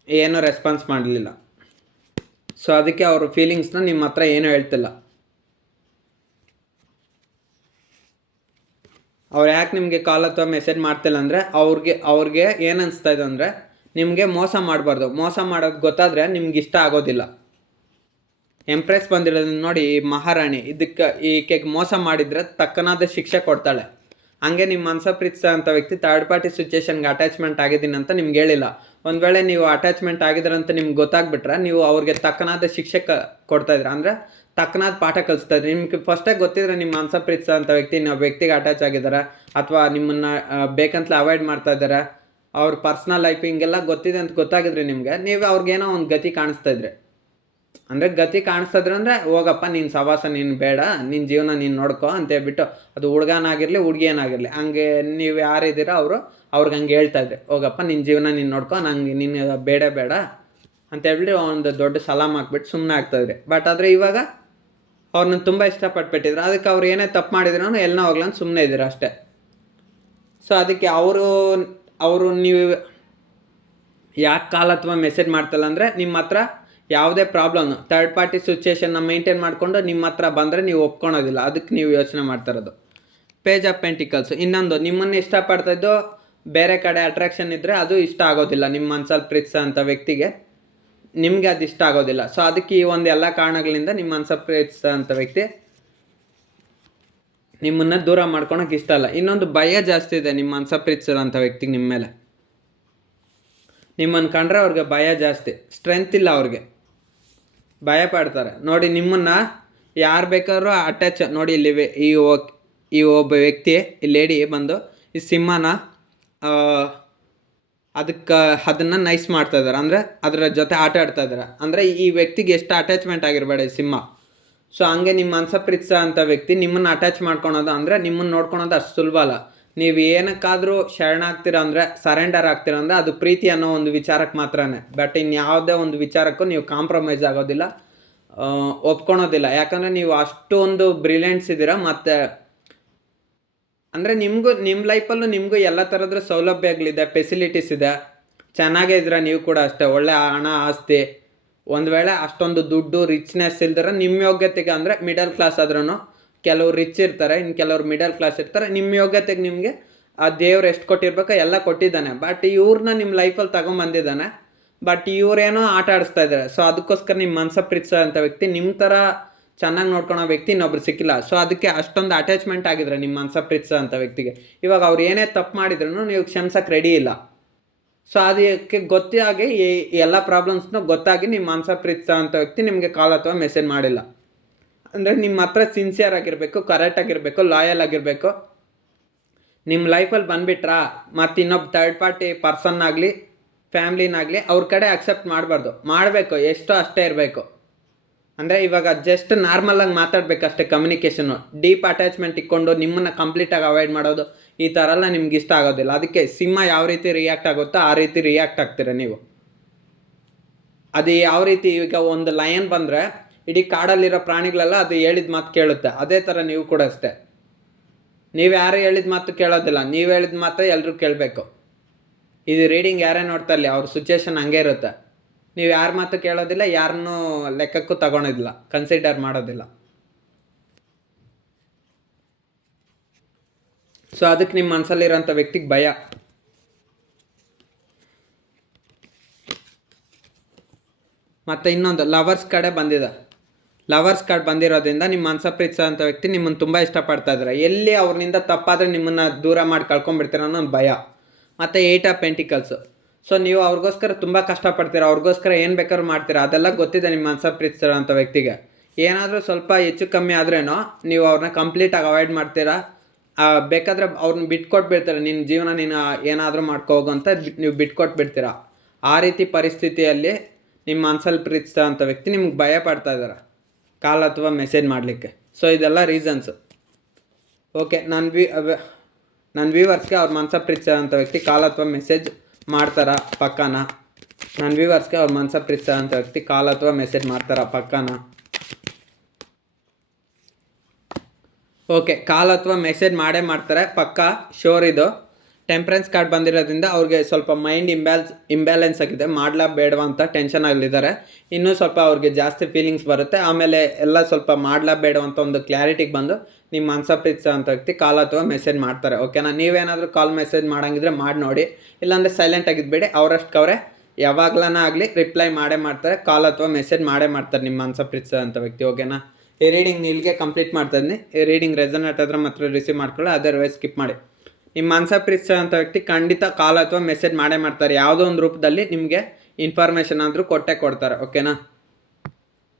ಏನೂ ರೆಸ್ಪಾನ್ಸ್ ಮಾಡಲಿಲ್ಲ. ಸೊ ಅದಕ್ಕೆ ಅವ್ರ ಫೀಲಿಂಗ್ಸ್ನ ನಿಮ್ಮ ಹತ್ರ ಏನೂ ಹೇಳ್ತಿಲ್ಲ. ಅವ್ರು ಯಾಕೆ ನಿಮಗೆ ಕಾಲ್ ಅಥವಾ ಮೆಸೇಜ್ ಮಾಡ್ತಿಲ್ಲ ಅಂದರೆ ಅವ್ರಿಗೆ ಏನು ಅನಿಸ್ತಾ ಇದೆ ಅಂದರೆ ನಿಮಗೆ ಮೋಸ ಮಾಡಬಾರ್ದು. ಮೋಸ ಮಾಡೋದು ಗೊತ್ತಾದರೆ ನಿಮ್ಗೆ ಇಷ್ಟ ಆಗೋದಿಲ್ಲ. ಎಂಪ್ರೆಸ್ ಬಂದಿರೋದನ್ನ ನೋಡಿ, ಈ ಮಹಾರಾಣಿ ಈಕೆಗೆ ಮೋಸ ಮಾಡಿದರೆ ತಕ್ಕನಾದ ಶಿಕ್ಷೆ ಕೊಡ್ತಾಳೆ. ಹಂಗೆ ನಿಮ್ಮ ಮನಸ ಪ್ರೀತಿಸೋ ಅಂಥ ವ್ಯಕ್ತಿ ಥರ್ಡ್ ಪಾರ್ಟಿ ಸಿಚುವೇಶನ್ಗೆ ಅಟ್ಯಾಚ್ಮೆಂಟ್ ಆಗಿದ್ದೀನಿ ಅಂತ ನಿಮ್ಗೆ ಹೇಳಿಲ್ಲ. ಒಂದು ವೇಳೆ ನೀವು ಅಟ್ಯಾಚ್ಮೆಂಟ್ ಆಗಿದ್ರಂತ ನಿಮ್ಗೆ ಗೊತ್ತಾಗ್ಬಿಟ್ರೆ ನೀವು ಅವ್ರಿಗೆ ತಕ್ಕನಾದ ಶಿಕ್ಷೆ ಕೊಡ್ತಾಯಿದ್ರ, ಅಂದರೆ ತಕ್ಕನಾದ ಪಾಠ ಕಲಿಸ್ತಾಯಿದ್ರಿ. ನಿಮ್ಗೆ ಫಸ್ಟೇ ಗೊತ್ತಿದ್ರೆ ನಿಮ್ಮ ಮನಸ ಪ್ರೀತಿಸೋ ಅಂಥ ವ್ಯಕ್ತಿ ನಾವು ವ್ಯಕ್ತಿಗೆ ಅಟ್ಯಾಚ್ ಆಗಿದ್ದಾರೆ ಅಥವಾ ನಿಮ್ಮನ್ನು ಬೇಕಂತಲೇ ಅವಾಯ್ಡ್ ಮಾಡ್ತಾ ಇದ್ದಾರೆ, ಅವ್ರ ಪರ್ಸ್ನಲ್ ಲೈಫ್ ಹಿಂಗೆಲ್ಲ ಗೊತ್ತಿದೆ ಅಂತ ಗೊತ್ತಾಗಿದ್ರೆ ನಿಮಗೆ, ನೀವು ಅವ್ರಿಗೇನೋ ಒಂದು ಗತಿ ಕಾಣಿಸ್ತಾ ಇದ್ರಿ. ಅಂದರೆ ಗತಿ ಕಾಣಿಸ್ತಿದ್ರೆ ಅಂದರೆ ಹೋಗಪ್ಪ ನೀನು ಸವಾಸ ನೀನು ಬೇಡ, ನಿನ್ನ ಜೀವನ ನೀನು ನೋಡ್ಕೊ ಅಂತ ಹೇಳ್ಬಿಟ್ಟು, ಅದು ಹುಡುಗನಾಗಿರಲಿ ಹುಡುಗಿಯನಾಗಿರಲಿ, ಹಂಗೆ ನೀವು ಯಾರಿದ್ದೀರ ಅವ್ರಿಗೆ ಹಂಗೆ ಹೇಳ್ತಾಯಿದ್ರಿ, ಹೋಗಪ್ಪ ನಿನ್ನ ಜೀವನ ನೀನು ನೋಡ್ಕೊ, ನಂಗೆ ನಿನ್ನ ಬೇಡ ಅಂತ ಹೇಳ್ಬಿಟ್ಟು ಒಂದು ದೊಡ್ಡ ಸಲಾಮ್ ಹಾಕ್ಬಿಟ್ಟು ಸುಮ್ಮನೆ ಆಗ್ತಾಯಿದ್ರಿ. ಬಟ್ ಆದರೆ ಇವಾಗ ಅವ್ರನ್ನ ತುಂಬ ಇಷ್ಟಪಟ್ಬಿಟ್ಟಿದ್ರು, ಅದಕ್ಕೆ ಅವ್ರು ಏನೇ ತಪ್ಪು ಮಾಡಿದ್ರು ಎಲ್ಲ ಹೋಗ್ಲಂತ ಸುಮ್ಮನೆ ಇದ್ದೀರ ಅಷ್ಟೇ. ಸೊ ಅದಕ್ಕೆ ಅವರು ನೀವು ಯಾಕೆ ಕಾಲ್ ಅಥವಾ ಮೆಸೇಜ್ ಮಾಡ್ತಲ್ಲ ಅಂದರೆ ನಿಮ್ಮ ಹತ್ರ ಯಾವುದೇ ಪ್ರಾಬ್ಲಮ್ ಥರ್ಡ್ ಪಾರ್ಟಿ ಸಿಚುವೇಶನ್ನ ಮೇಂಟೈನ್ ಮಾಡಿಕೊಂಡು ನಿಮ್ಮ ಹತ್ರ ಬಂದರೆ ನೀವು ಒಪ್ಕೊಳೋದಿಲ್ಲ. ಅದಕ್ಕೆ ನೀವು ಯೋಚನೆ ಮಾಡ್ತಾಯಿರೋದು. Page of pentacles. ಇನ್ನೊಂದು, ನಿಮ್ಮನ್ನು ಇಷ್ಟಪಡ್ತಾಯಿದ್ದು ಬೇರೆ ಕಡೆ ಅಟ್ರಾಕ್ಷನ್ ಇದ್ದರೆ ಅದು ಇಷ್ಟ ಆಗೋದಿಲ್ಲ. ನಿಮ್ಮ ಮನಸ್ಸಲ್ಲಿ ಪ್ರೀತಿಸೋ ಅಂಥ ವ್ಯಕ್ತಿಗೆ ನಿಮಗೆ ಅದು ಇಷ್ಟ ಆಗೋದಿಲ್ಲ. ಸೊ ಅದಕ್ಕೆ ಈ ಒಂದು ಎಲ್ಲ ಕಾರಣಗಳಿಂದ ನಿಮ್ಮ ಮನಸ್ಸಲ್ಲಿ ಪ್ರೀತಿಸೋ ಅಂಥ ವ್ಯಕ್ತಿ ನಿಮ್ಮನ್ನು ದೂರ ಮಾಡ್ಕೊಳಕ್ಕೆ ಇಷ್ಟ ಅಲ್ಲ. ಇನ್ನೊಂದು, ಭಯ ಜಾಸ್ತಿ ಇದೆ ನಿಮ್ಮ ಮನಸ್ಸಲ್ಲಿ ಪ್ರೀತಿಸೋ ಅಂಥ ವ್ಯಕ್ತಿಗೆ ನಿಮ್ಮ ಮೇಲೆ. ನಿಮ್ಮನ್ನು ಕಂಡ್ರೆ ಅವ್ರಿಗೆ ಭಯ ಜಾಸ್ತಿ, ಸ್ಟ್ರೆಂತ್ ಇಲ್ಲ ಅವ್ರಿಗೆ, ಭಯ ಪಡ್ತಾರೆ. ನೋಡಿ ನಿಮ್ಮನ್ನು ಯಾರು ಬೇಕಾದ್ರೂ ಅಟ್ಯಾಚ್ ನೋಡಿ. ಇಲ್ಲಿ ಈ ಒಬ್ಬ ವ್ಯಕ್ತಿ, ಈ ಲೇಡಿ ಬಂದು ಈ ಸಿಂಹನ ಅದನ್ನು ನೈಸ್ ಮಾಡ್ತಾ ಇದ್ದಾರೆ, ಅಂದರೆ ಅದರ ಜೊತೆ ಆಟ ಆಡ್ತಾ ಇದ್ದಾರೆ. ಅಂದರೆ ಈ ವ್ಯಕ್ತಿಗೆ ಎಷ್ಟು ಅಟ್ಯಾಚ್ಮೆಂಟ್ ಆಗಿರಬೇಡ ಈ ಸಿಂಹ. ಸೊ ಹಂಗೆ ನಿಮ್ಮ ಮನಸ್ಸು ಪ್ರೀತಿಸೋ ಅಂಥ ವ್ಯಕ್ತಿ ನಿಮ್ಮನ್ನು ಅಟ್ಯಾಚ್ ಮಾಡ್ಕೊಳೋದು ಅಂದರೆ ನಿಮ್ಮನ್ನು ನೋಡ್ಕೊಳೋದು ಅಷ್ಟು ಸುಲಭ ಅಲ್ಲ. ನೀವು ಏನಕ್ಕಾದರೂ ಶರಣಾಗ್ತೀರ ಅಂದರೆ, ಸರೆಂಡರ್ ಆಗ್ತೀರ ಅಂದರೆ ಅದು ಪ್ರೀತಿ ಅನ್ನೋ ಒಂದು ವಿಚಾರಕ್ಕೆ ಮಾತ್ರನೇ. ಬಟ್ ಇನ್ಯಾವುದೇ ಒಂದು ವಿಚಾರಕ್ಕೂ ನೀವು ಕಾಂಪ್ರಮೈಸ್ ಆಗೋದಿಲ್ಲ, ಒಪ್ಕೊಳೋದಿಲ್ಲ. ಯಾಕಂದರೆ ನೀವು ಅಷ್ಟೊಂದು ಬ್ರಿಲಿಯಂಟ್ಸ್ ಇದ್ದೀರ. ಮತ್ತು ಅಂದರೆ ನಿಮ್ಮ ಲೈಫಲ್ಲೂ ನಿಮಗೂ ಎಲ್ಲ ಥರದ ಸೌಲಭ್ಯಗಳಿದೆ, ಫೆಸಿಲಿಟೀಸ್ ಇದೆ, ಚೆನ್ನಾಗೇ ಇದ್ದೀರ. ನೀವು ಕೂಡ ಅಷ್ಟೇ, ಒಳ್ಳೆ ಹಣ ಆಸ್ತಿ. ಒಂದು ವೇಳೆ ಅಷ್ಟೊಂದು ದುಡ್ಡು ರಿಚ್ನೆಸ್ ಇಲ್ದಿರ ನಿಮ್ಮ ಯೋಗ್ಯತೆಗೆ, ಅಂದರೆ ಮಿಡಲ್ ಕ್ಲಾಸ್ ಆದ್ರೂ ಕೆಲವ್ರು ರಿಚ್ ಇರ್ತಾರೆ, ಇನ್ನು ಕೆಲವ್ರು ಮಿಡಲ್ ಕ್ಲಾಸ್ ಇರ್ತಾರೆ. ನಿಮ್ಮ ಯೋಗ್ಯತೆಗೆ ನಿಮಗೆ ಆ ದೇವ್ರು ಎಷ್ಟು ಕೊಟ್ಟಿರ್ಬೇಕೋ ಎಲ್ಲ ಕೊಟ್ಟಿದ್ದಾನೆ. ಬಟ್ ಇವ್ರನ್ನ ನಿಮ್ಮ ಲೈಫಲ್ಲಿ ತಗೊಂಬಂದಿದ್ದಾನೆ. ಬಟ್ ಇವರೇನೋ ಆಟ ಆಡಿಸ್ತಾ ಇದ್ದಾರೆ. ಸೊ ಅದಕ್ಕೋಸ್ಕರ ನಿಮ್ಮ ಮನಸ್ಸು ಪ್ರೀತಿಸೋ ಅಂಥ ವ್ಯಕ್ತಿ, ನಿಮ್ಮ ಥರ ಚೆನ್ನಾಗಿ ನೋಡ್ಕೊಳೋ ವ್ಯಕ್ತಿ ಇನ್ನೊಬ್ರು ಸಿಕ್ಕಿಲ್ಲ. ಸೊ ಅದಕ್ಕೆ ಅಷ್ಟೊಂದು ಅಟ್ಯಾಚ್ಮೆಂಟ್ ಆಗಿದ್ರೆ ನಿಮ್ಮ ಮನಸ್ಸು ಪ್ರೀತಿಸೋ ಅಂಥ ವ್ಯಕ್ತಿಗೆ. ಇವಾಗ ಅವ್ರು ಏನೇ ತಪ್ಪು ಮಾಡಿದ್ರು ನೀವು ಕ್ಷಮಿಸೋಕ್ಕೆ ರೆಡಿ ಇಲ್ಲ. ಸೊ ಅದಕ್ಕೆ ಗೊತ್ತಾಗಿ ಎಲ್ಲ ಪ್ರಾಬ್ಲಮ್ಸ್ನೂ ಗೊತ್ತಾಗಿ ನಿಮ್ಮ ಮನಸ್ಸು ಪ್ರೀತಿಸೋ ಅಂಥ ವ್ಯಕ್ತಿ ನಿಮಗೆ ಕಾಲ್ ಅಥವಾ ಮೆಸೇಜ್ ಮಾಡಿಲ್ಲ. ಅಂದರೆ ನಿಮ್ಮ ಹತ್ರ ಸಿನ್ಸಿಯರ್ ಆಗಿರಬೇಕು, ಕರೆಕ್ಟ್ ಆಗಿರಬೇಕು, ಲಾಯಲ್ ಆಗಿರಬೇಕು. ನಿಮ್ಮ ಲೈಫಲ್ಲಿ ಬಂದುಬಿಟ್ರಾ ಮತ್ತು ಇನ್ನೊಬ್ಬ ಥರ್ಡ್ ಪಾರ್ಟಿ ಪರ್ಸನ್ ಆಗಲಿ ಫ್ಯಾಮ್ಲಿನಾಗಲಿ ಅವ್ರ ಕಡೆ ಅಕ್ಸೆಪ್ಟ್ ಮಾಡಬಾರ್ದು. ಮಾಡಬೇಕು, ಎಷ್ಟೋ ಅಷ್ಟೇ ಇರಬೇಕು. ಅಂದರೆ ಇವಾಗ ಜಸ್ಟ್ ನಾರ್ಮಲಾಗಿ ಮಾತಾಡಬೇಕಷ್ಟೇ, ಕಮ್ಯುನಿಕೇಷನು. ಡೀಪ್ ಅಟ್ಯಾಚ್ಮೆಂಟ್ ಇಟ್ಕೊಂಡು ನಿಮ್ಮನ್ನು ಕಂಪ್ಲೀಟಾಗಿ ಅವಾಯ್ಡ್ ಮಾಡೋದು ಈ ಥರ ಎಲ್ಲ ನಿಮ್ಗೆ ಇಷ್ಟ ಆಗೋದಿಲ್ಲ. ಅದಕ್ಕೆ ಸಿಂಹ ಯಾವ ರೀತಿ ರಿಯಾಕ್ಟ್ ಆಗುತ್ತೋ ಆ ರೀತಿ ರಿಯಾಕ್ಟ್ ಆಗ್ತೀರ ನೀವು. ಅದು ಯಾವ ರೀತಿ, ಈಗ ಒಂದು ಲಯನ್ ಬಂದರೆ ಇಡೀ ಕಾಡಲ್ಲಿರೋ ಪ್ರಾಣಿಗಳೆಲ್ಲ ಅದು ಹೇಳಿದ ಮಾತು ಕೇಳುತ್ತೆ. ಅದೇ ಥರ ನೀವು ಕೂಡ ಅಷ್ಟೇ. ನೀವು ಯಾರು ಹೇಳಿದ ಮಾತು ಕೇಳೋದಿಲ್ಲ, ನೀವು ಹೇಳಿದ ಮಾತು ಎಲ್ಲರೂ ಕೇಳಬೇಕು. ಇದು ರೀಡಿಂಗ್ ಯಾರೇ ನೋಡ್ತಾ ಇರಲಿ, ಅವ್ರ ಸಿಚುವೇಶನ್ ಹಂಗೆ ಇರುತ್ತೆ. ನೀವು ಯಾರ ಮಾತು ಕೇಳೋದಿಲ್ಲ, ಯಾರನ್ನೂ ಲೆಕ್ಕಕ್ಕೂ ತಗೊಳೋದಿಲ್ಲ, ಕನ್ಸಿಡರ್ ಮಾಡೋದಿಲ್ಲ. ಸೊ ಅದಕ್ಕೆ ನಿಮ್ಮ ಮನಸ್ಸಲ್ಲಿರೋಂಥ ವ್ಯಕ್ತಿಗೆ ಭಯ. ಮತ್ತು ಇನ್ನೊಂದು, ಲವರ್ಸ್ ಕಡೆ ಬಂದಿದೆ. ಲವರ್ಸ್ ಕಾರ್ಡ್ ಬಂದಿರೋದ್ರಿಂದ ನಿಮ್ಮ ಮನಸ್ಸು ಪ್ರೀತಿಸೋ ಅಂಥ ವ್ಯಕ್ತಿ ನಿಮ್ಮನ್ನು ತುಂಬ ಇಷ್ಟಪಡ್ತಾ ಇದ್ದಾರೆ. ಎಲ್ಲಿ ಅವ್ರನಿಂದ ತಪ್ಪಾದರೆ ನಿಮ್ಮನ್ನು ದೂರ ಮಾಡಿ ಕಳ್ಕೊಂಡ್ಬಿಡ್ತೀರ ಅನ್ನೋ ಒಂದು ಭಯ. ಮತ್ತು 8 ಆಫ್ ಪೆಂಟಿಕಲ್ಸು. ಸೊ ನೀವು ಅವ್ರಿಗೋಸ್ಕರ ತುಂಬ ಕಷ್ಟಪಡ್ತೀರ, ಅವ್ರಿಗೋಸ್ಕರ ಏನು ಬೇಕಾದ್ರೂ ಮಾಡ್ತೀರಾ. ಅದೆಲ್ಲ ಗೊತ್ತಿದೆ ನಿಮ್ಮ ಮನಸ್ಸು ಪ್ರೀತಿಸಿರೋ ಅಂಥ ವ್ಯಕ್ತಿಗೆ. ಏನಾದರೂ ಸ್ವಲ್ಪ ಹೆಚ್ಚು ಕಮ್ಮಿ ಆದ್ರೇನೋ ನೀವು ಅವ್ರನ್ನ ಕಂಪ್ಲೀಟಾಗಿ ಅವಾಯ್ಡ್ ಮಾಡ್ತೀರಾ. ಬೇಕಾದರೆ ಅವ್ರನ್ನ ಬಿಟ್ಕೊಟ್ಬಿಡ್ತೀರ. ನಿನ್ನ ಜೀವನ ನೀನು ಏನಾದರೂ ಮಾಡ್ಕೋಗು ಅಂತ ನೀವು ಬಿಟ್ಕೊಟ್ಬಿಡ್ತೀರಾ. ಆ ರೀತಿ ಪರಿಸ್ಥಿತಿಯಲ್ಲಿ ನಿಮ್ಮ ಮನಸ್ಸಲ್ಲಿ ಪ್ರೀತಿಸ್ತಂಥ ವ್ಯಕ್ತಿ ನಿಮ್ಗೆ ಭಯ ಪಡ್ತಾ ಇದ್ದಾರೆ ಕಾಲ್ ಅಥವಾ ಮೆಸೇಜ್ ಮಾಡಲಿಕ್ಕೆ. ಸೊ ಇದೆಲ್ಲ ರೀಸನ್ಸು. ಓಕೆ, ನನ್ನ ವ್ಯೂವರ್ಸ್ಗೆ ಅವ್ರ ಮನಸ್ಸ ಪ್ರೀತಿಸೋಂಥ ವ್ಯಕ್ತಿ ಕಾಲ್ ಅಥವಾ ಮೆಸೇಜ್ ಮಾಡ್ತಾರಾ ಪಕ್ಕನ? ನನ್ನ ವ್ಯೂವರ್ಸ್ಗೆ ಅವ್ರ ಮನಸ್ಸ ಪ್ರೀತಿಸೋಂಥ ವ್ಯಕ್ತಿ ಕಾಲ್ ಅಥವಾ ಮೆಸೇಜ್ ಮಾಡ್ತಾರಾ ಪಕ್ಕನ? ಓಕೆ, ಕಾಲ್ ಅಥವಾ ಮೆಸೇಜ್ ಮಾಡೇ ಮಾಡ್ತಾರೆ ಪಕ್ಕ, ಶೋರ್. ಇದು ಟೆಂಪ್ರೆನ್ಸ್ ಕಾರ್ಡ್ ಬಂದಿರೋದ್ರಿಂದ ಅವ್ರಿಗೆ ಸ್ವಲ್ಪ ಮೈಂಡ್ ಇಂಬ್ಯಾಲೆನ್ಸ್ ಆಗಿದೆ, ಮಾಡ್ಲಾ ಬೇಡವಾ ಅಂತ ಟೆನ್ಷನ್ ಆಗಲಿದ್ದಾರೆ. ಇನ್ನೂ ಸ್ವಲ್ಪ ಅವ್ರಿಗೆ ಜಾಸ್ತಿ ಫೀಲಿಂಗ್ಸ್ ಬರುತ್ತೆ. ಆಮೇಲೆ ಎಲ್ಲ ಸ್ವಲ್ಪ ಮಾಡ್ಲಾ ಬೇಡವಾ ಅಂತ ಒಂದು ಕ್ಲಾರಿಟಿಗೆ ಬಂದು ನಿಮ್ಮ ಮನಸ್ಸ ಪ್ರೀತಿಸೋ ಅಂತ ವ್ಯಕ್ತಿ ಕಾಲ್ ಅಥವಾ ಮೆಸೇಜ್ ಮಾಡ್ತಾರೆ. ಓಕೆನಾ? ನೀವೇನಾದರೂ ಕಾಲ್ ಮೆಸೇಜ್ ಮಾಡೋಂಗಿದ್ರೆ ಮಾಡಿ ನೋಡಿ, ಇಲ್ಲಾಂದರೆ ಸೈಲೆಂಟ್ ಆಗಿದ್ಬೇಡಿ. ಅವರಷ್ಟಕ್ಕವರೇ ಯಾವಾಗ್ಲನ ಆಗಲಿ ರಿಪ್ಲೈ ಮಾಡೇ ಮಾಡ್ತಾರೆ, ಕಾಲ್ ಅಥವಾ ಮೆಸೇಜ್ ಮಾಡೇ ಮಾಡ್ತಾರೆ ನಿಮ್ಮ ಮನಸ್ಸ ಪ್ರೀತಿಸೋ ಅಂತ ವ್ಯಕ್ತಿ. ಓಕೆನಾ? ಈ ರೀಡಿಂಗ್ ಇಲ್ಲಿಗೆ ಕಂಪ್ಲೀಟ್ ಮಾಡ್ತಾ ಇದ್ದೀನಿ. ಈ ರೀಡಿಂಗ್ ರೆಸನೇಟ್ ಆದ್ರೆ ಮಾತ್ರ ರಿಸೀವ್ ಮಾಡ್ಕೊಳ್ಳಿ, ಅದರ್ವೈಸ್ ಸ್ಕಿಪ್ ಮಾಡಿ. ನಿಮ್ಮ ಮನಸ್ಸ ಪ್ರೀತಿಸೋ ಅಂತ ವ್ಯಕ್ತಿ ಖಂಡಿತ ಕಾಲ್ ಅಥವಾ ಮೆಸೇಜ್ ಮಾಡೇ ಮಾಡ್ತಾರೆ. ಯಾವುದೋ ಒಂದು ರೂಪದಲ್ಲಿ ನಿಮಗೆ ಇನ್ಫಾರ್ಮೇಷನ್ ಆದರೂ ಕೊಟ್ಟೆ ಕೊಡ್ತಾರೆ. ಓಕೆನಾ?